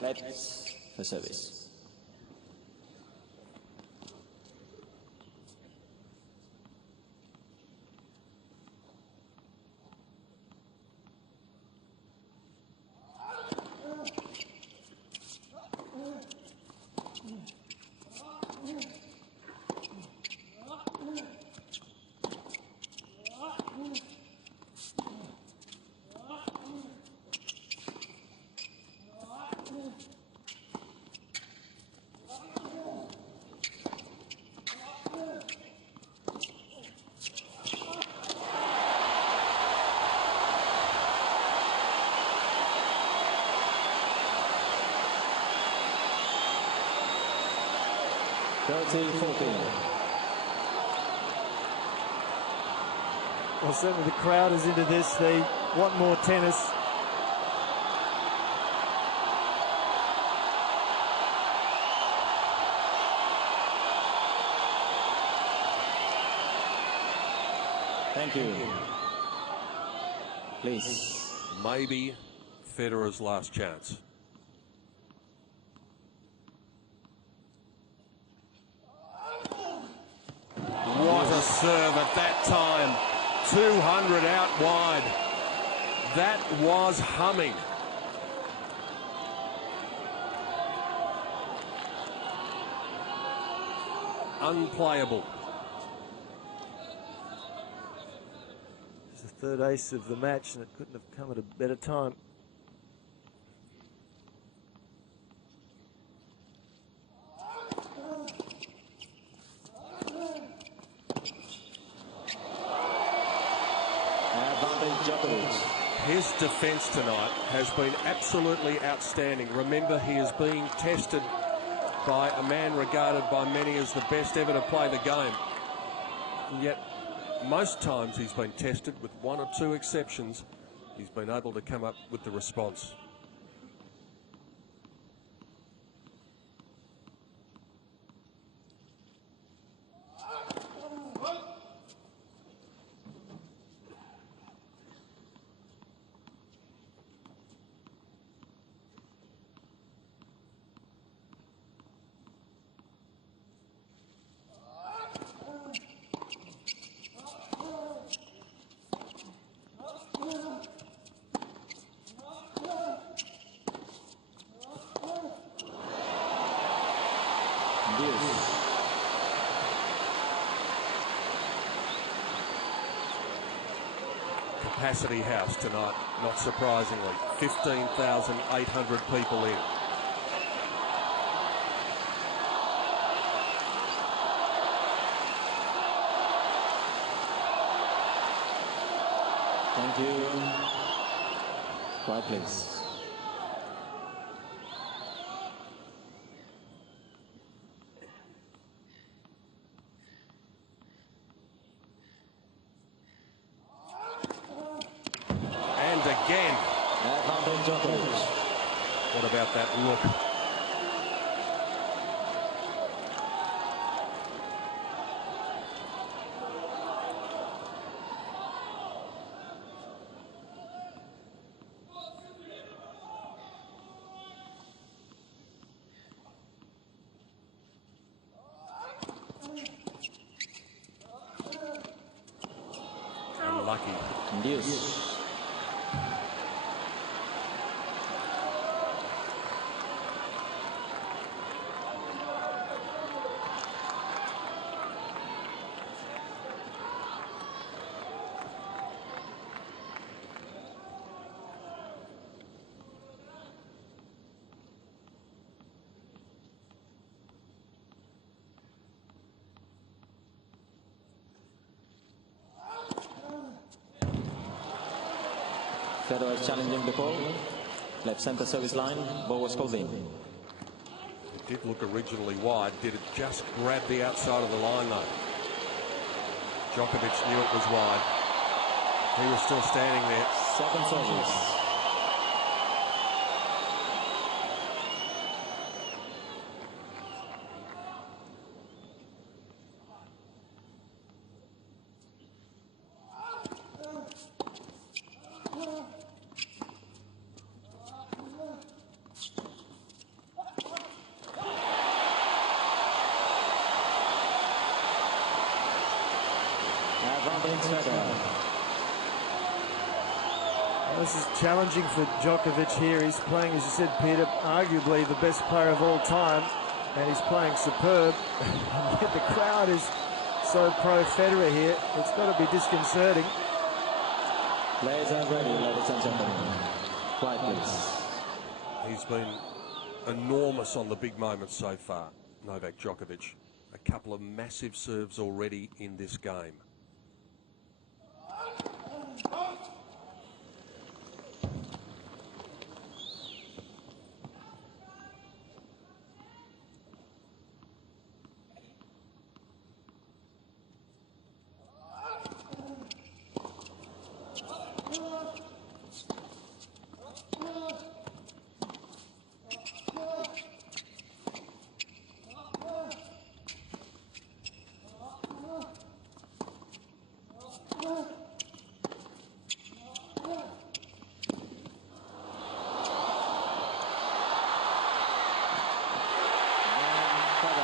Let's for service. Well, certainly the crowd is into this. They want more tennis. Thank you. Please. Maybe Federer's last chance. What a serve at that time. 200 out wide. That was humming. unplayable. It's the third ace of the match, and it couldn't have come at a better time. Djokovic. His defence tonight has been absolutely outstanding. Remember, he is being tested by a man regarded by many as the best ever to play the game. And yet, most times he's been tested, with one or two exceptions, he's been able to come up with the response. Capacity house tonight, not surprisingly. 15,800 people in. Thank you. Quiet, please. Again. Djokovic. What about that look? Unlucky. Deuce. Federer is challenging the call. Left center service line. Ball was called in. It did look originally wide. Did it just grab the outside of the line though? Djokovic knew it was wide. He was still standing there. Second service. This is challenging for Djokovic here. He's playing, as you said, Peter, arguably the best player of all time, and he's playing superb. And yet the crowd is so pro-Federer here. It's got to be disconcerting. Players are ready, ladies and gentlemen. Quiet, please. He's been enormous on the big moments so far, Novak Djokovic. A couple of massive serves already in this game.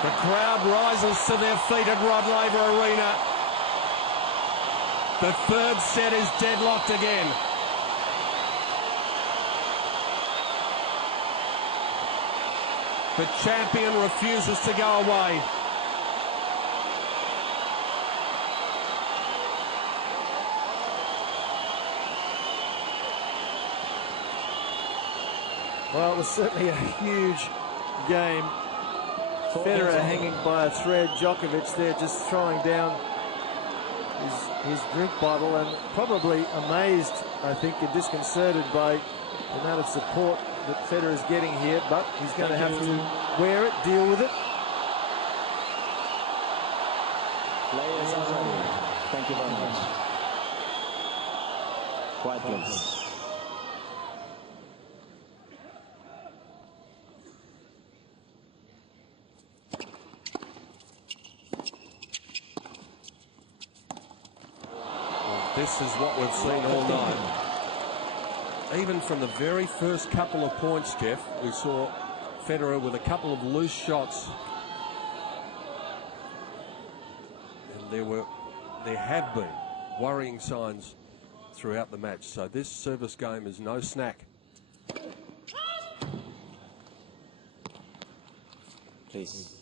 The crowd rises to their feet at Rod Laver Arena. The third set is deadlocked again. The champion refuses to go away. Well, it was certainly a huge game. Federer hanging by a thread. Djokovic there just throwing down his drink bottle, and probably amazed, I think, and disconcerted by the amount of support that Federer is getting here, but he's going to have to wear it, deal with it. Players are ready. Thank you very much. Quiet, please. This is what we've seen all night. Even from the very first couple of points, Jeff, we saw Federer with a couple of loose shots. And there have been worrying signs throughout the match. So this service game is no snack. Please.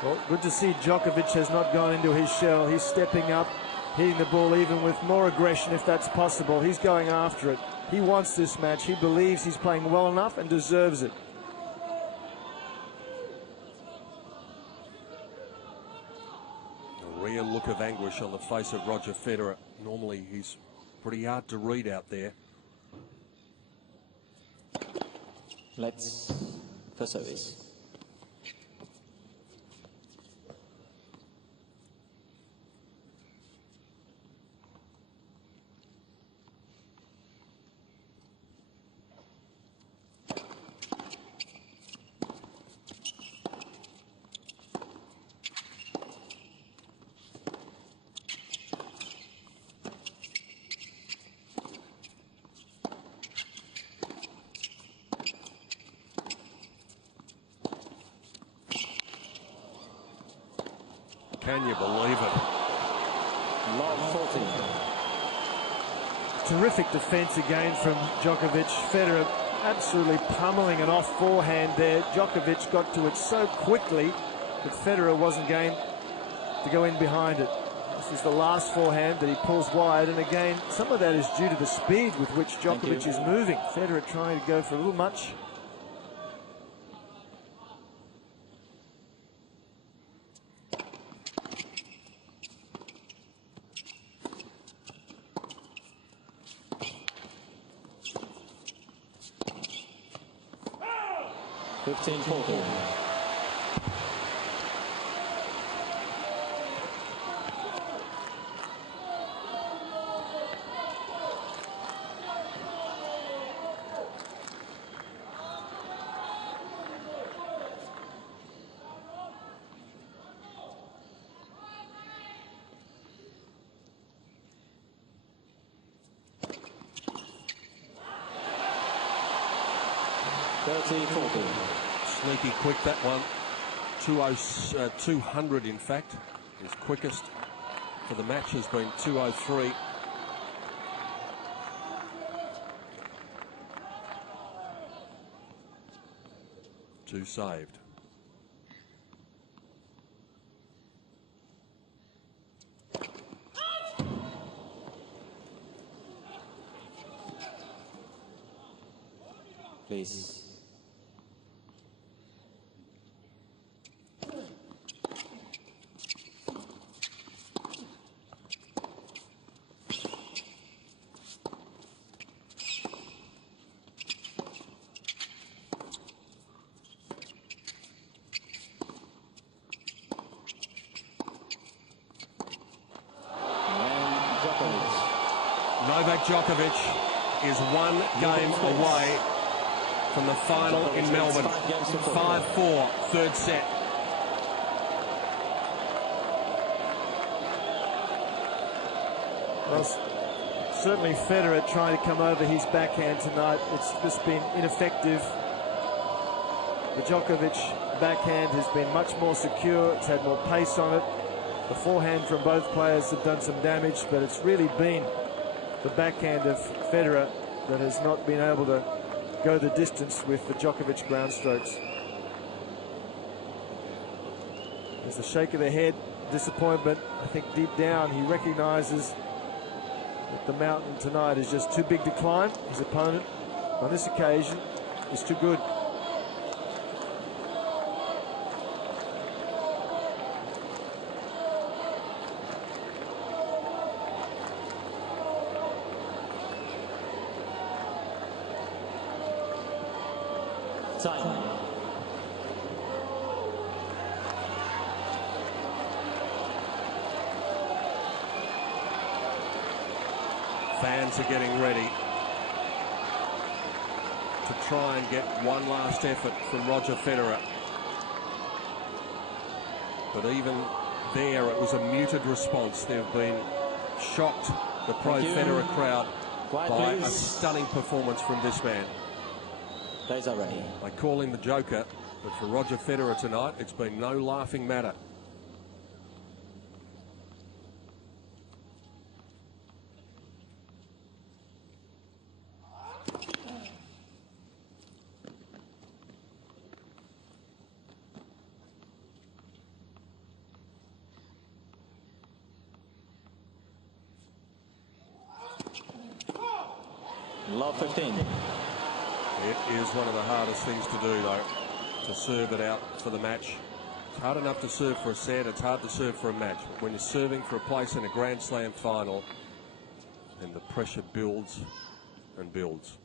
Well, good to see Djokovic has not gone into his shell. He's stepping up, hitting the ball even with more aggression if that's possible. He's going after it. He wants this match. He believes he's playing well enough and deserves it. A real look of anguish on the face of Roger Federer. Normally he's pretty hard to read out there. Let's first service. Can you believe it? Love 14. Terrific defense again from Djokovic. Federer absolutely pummeling an off forehand there. Djokovic got to it so quickly that Federer wasn't going to go in behind it. This is the last forehand that he pulls wide, and again, some of that is due to the speed with which Djokovic is moving. Federer trying to go for a little much. Sneaky quick, that one. 200 in fact. His quickest for the match has been 203. Two saved. Please. Novak Djokovic is one game away from the final in Melbourne. 5-4, third set. Well, certainly Federer trying to come over his backhand tonight. It's just been ineffective. The Djokovic backhand has been much more secure. It's had more pace on it. The forehand from both players have done some damage, but it's really been the backhand of Federer that has not been able to go the distance with the Djokovic ground strokes. There's a shake of the head, disappointment. I think deep down he recognises that the mountain tonight is just too big to climb. His opponent on this occasion is too good. Time. Fans are getting ready to try and get one last effort from Roger Federer. But even there, it was a muted response. They've been shocked, the pro-Federer crowd, Quiet, by please. a stunning performance from this man. Players are ready. They call him the Joker, but for Roger Federer tonight, it's been no laughing matter. Love 15. It is one of the hardest things to do, though, to serve it out for the match. It's hard enough to serve for a set, it's hard to serve for a match. But when you're serving for a place in a Grand Slam final, then the pressure builds and builds.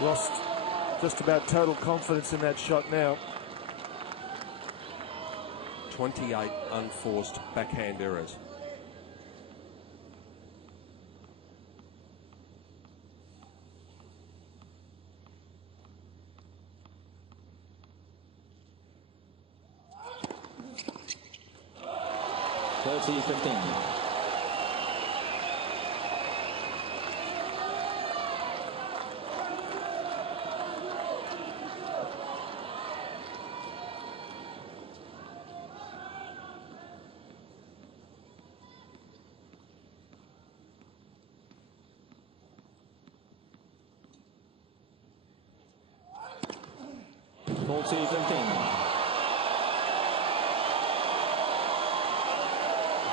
Lost just about total confidence in that shot now. 28 unforced backhand errors.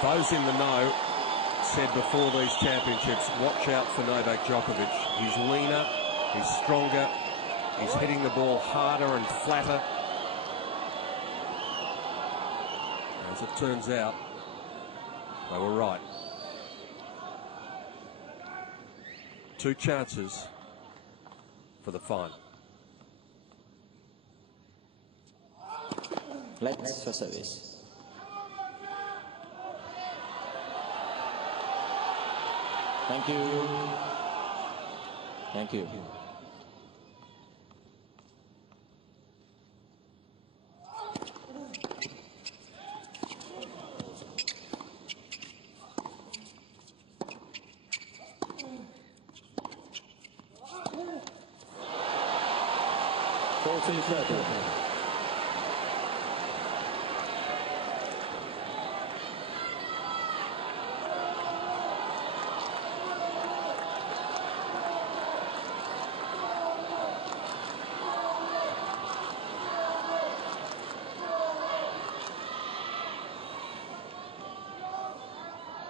Those in the know said before these championships, watch out for Novak Djokovic. He's leaner, he's stronger, he's hitting the ball harder and flatter. As it turns out, they were right. 2 chances for the final. Let's for service. Thank you. Thank you.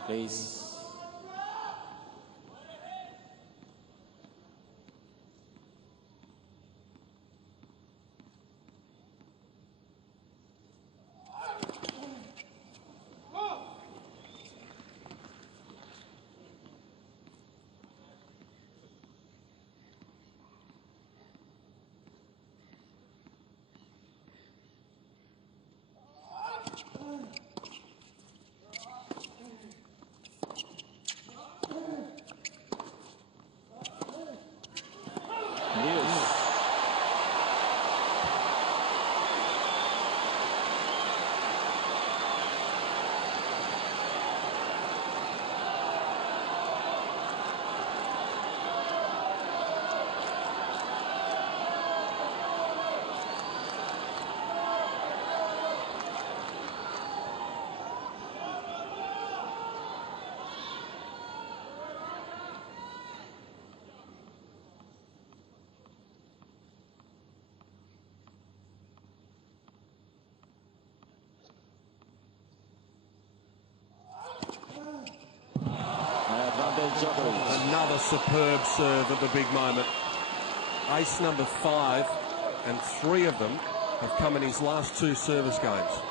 Please. Djokovic. Another superb serve at the big moment. Ace number 5, and 3 of them have come in his last 2 service games.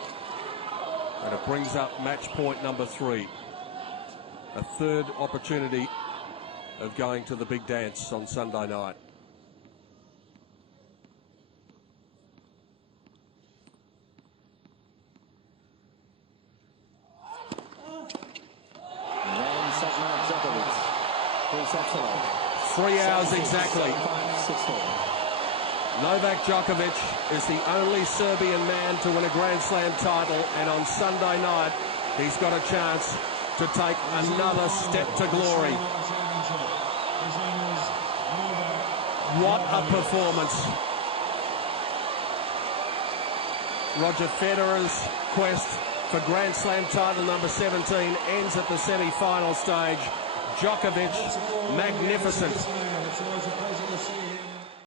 And it brings up match point number 3. A third opportunity of going to the big dance on Sunday night. Then set mark Djokovic. 3 sets to love. 3 hours exactly. 6-4. Novak Djokovic is the only Serbian man to win a Grand Slam title, and on Sunday night he's got a chance to take another step to glory. What a performance. Roger Federer's quest for Grand Slam title number 17 ends at the semi-final stage. Djokovic, magnificent.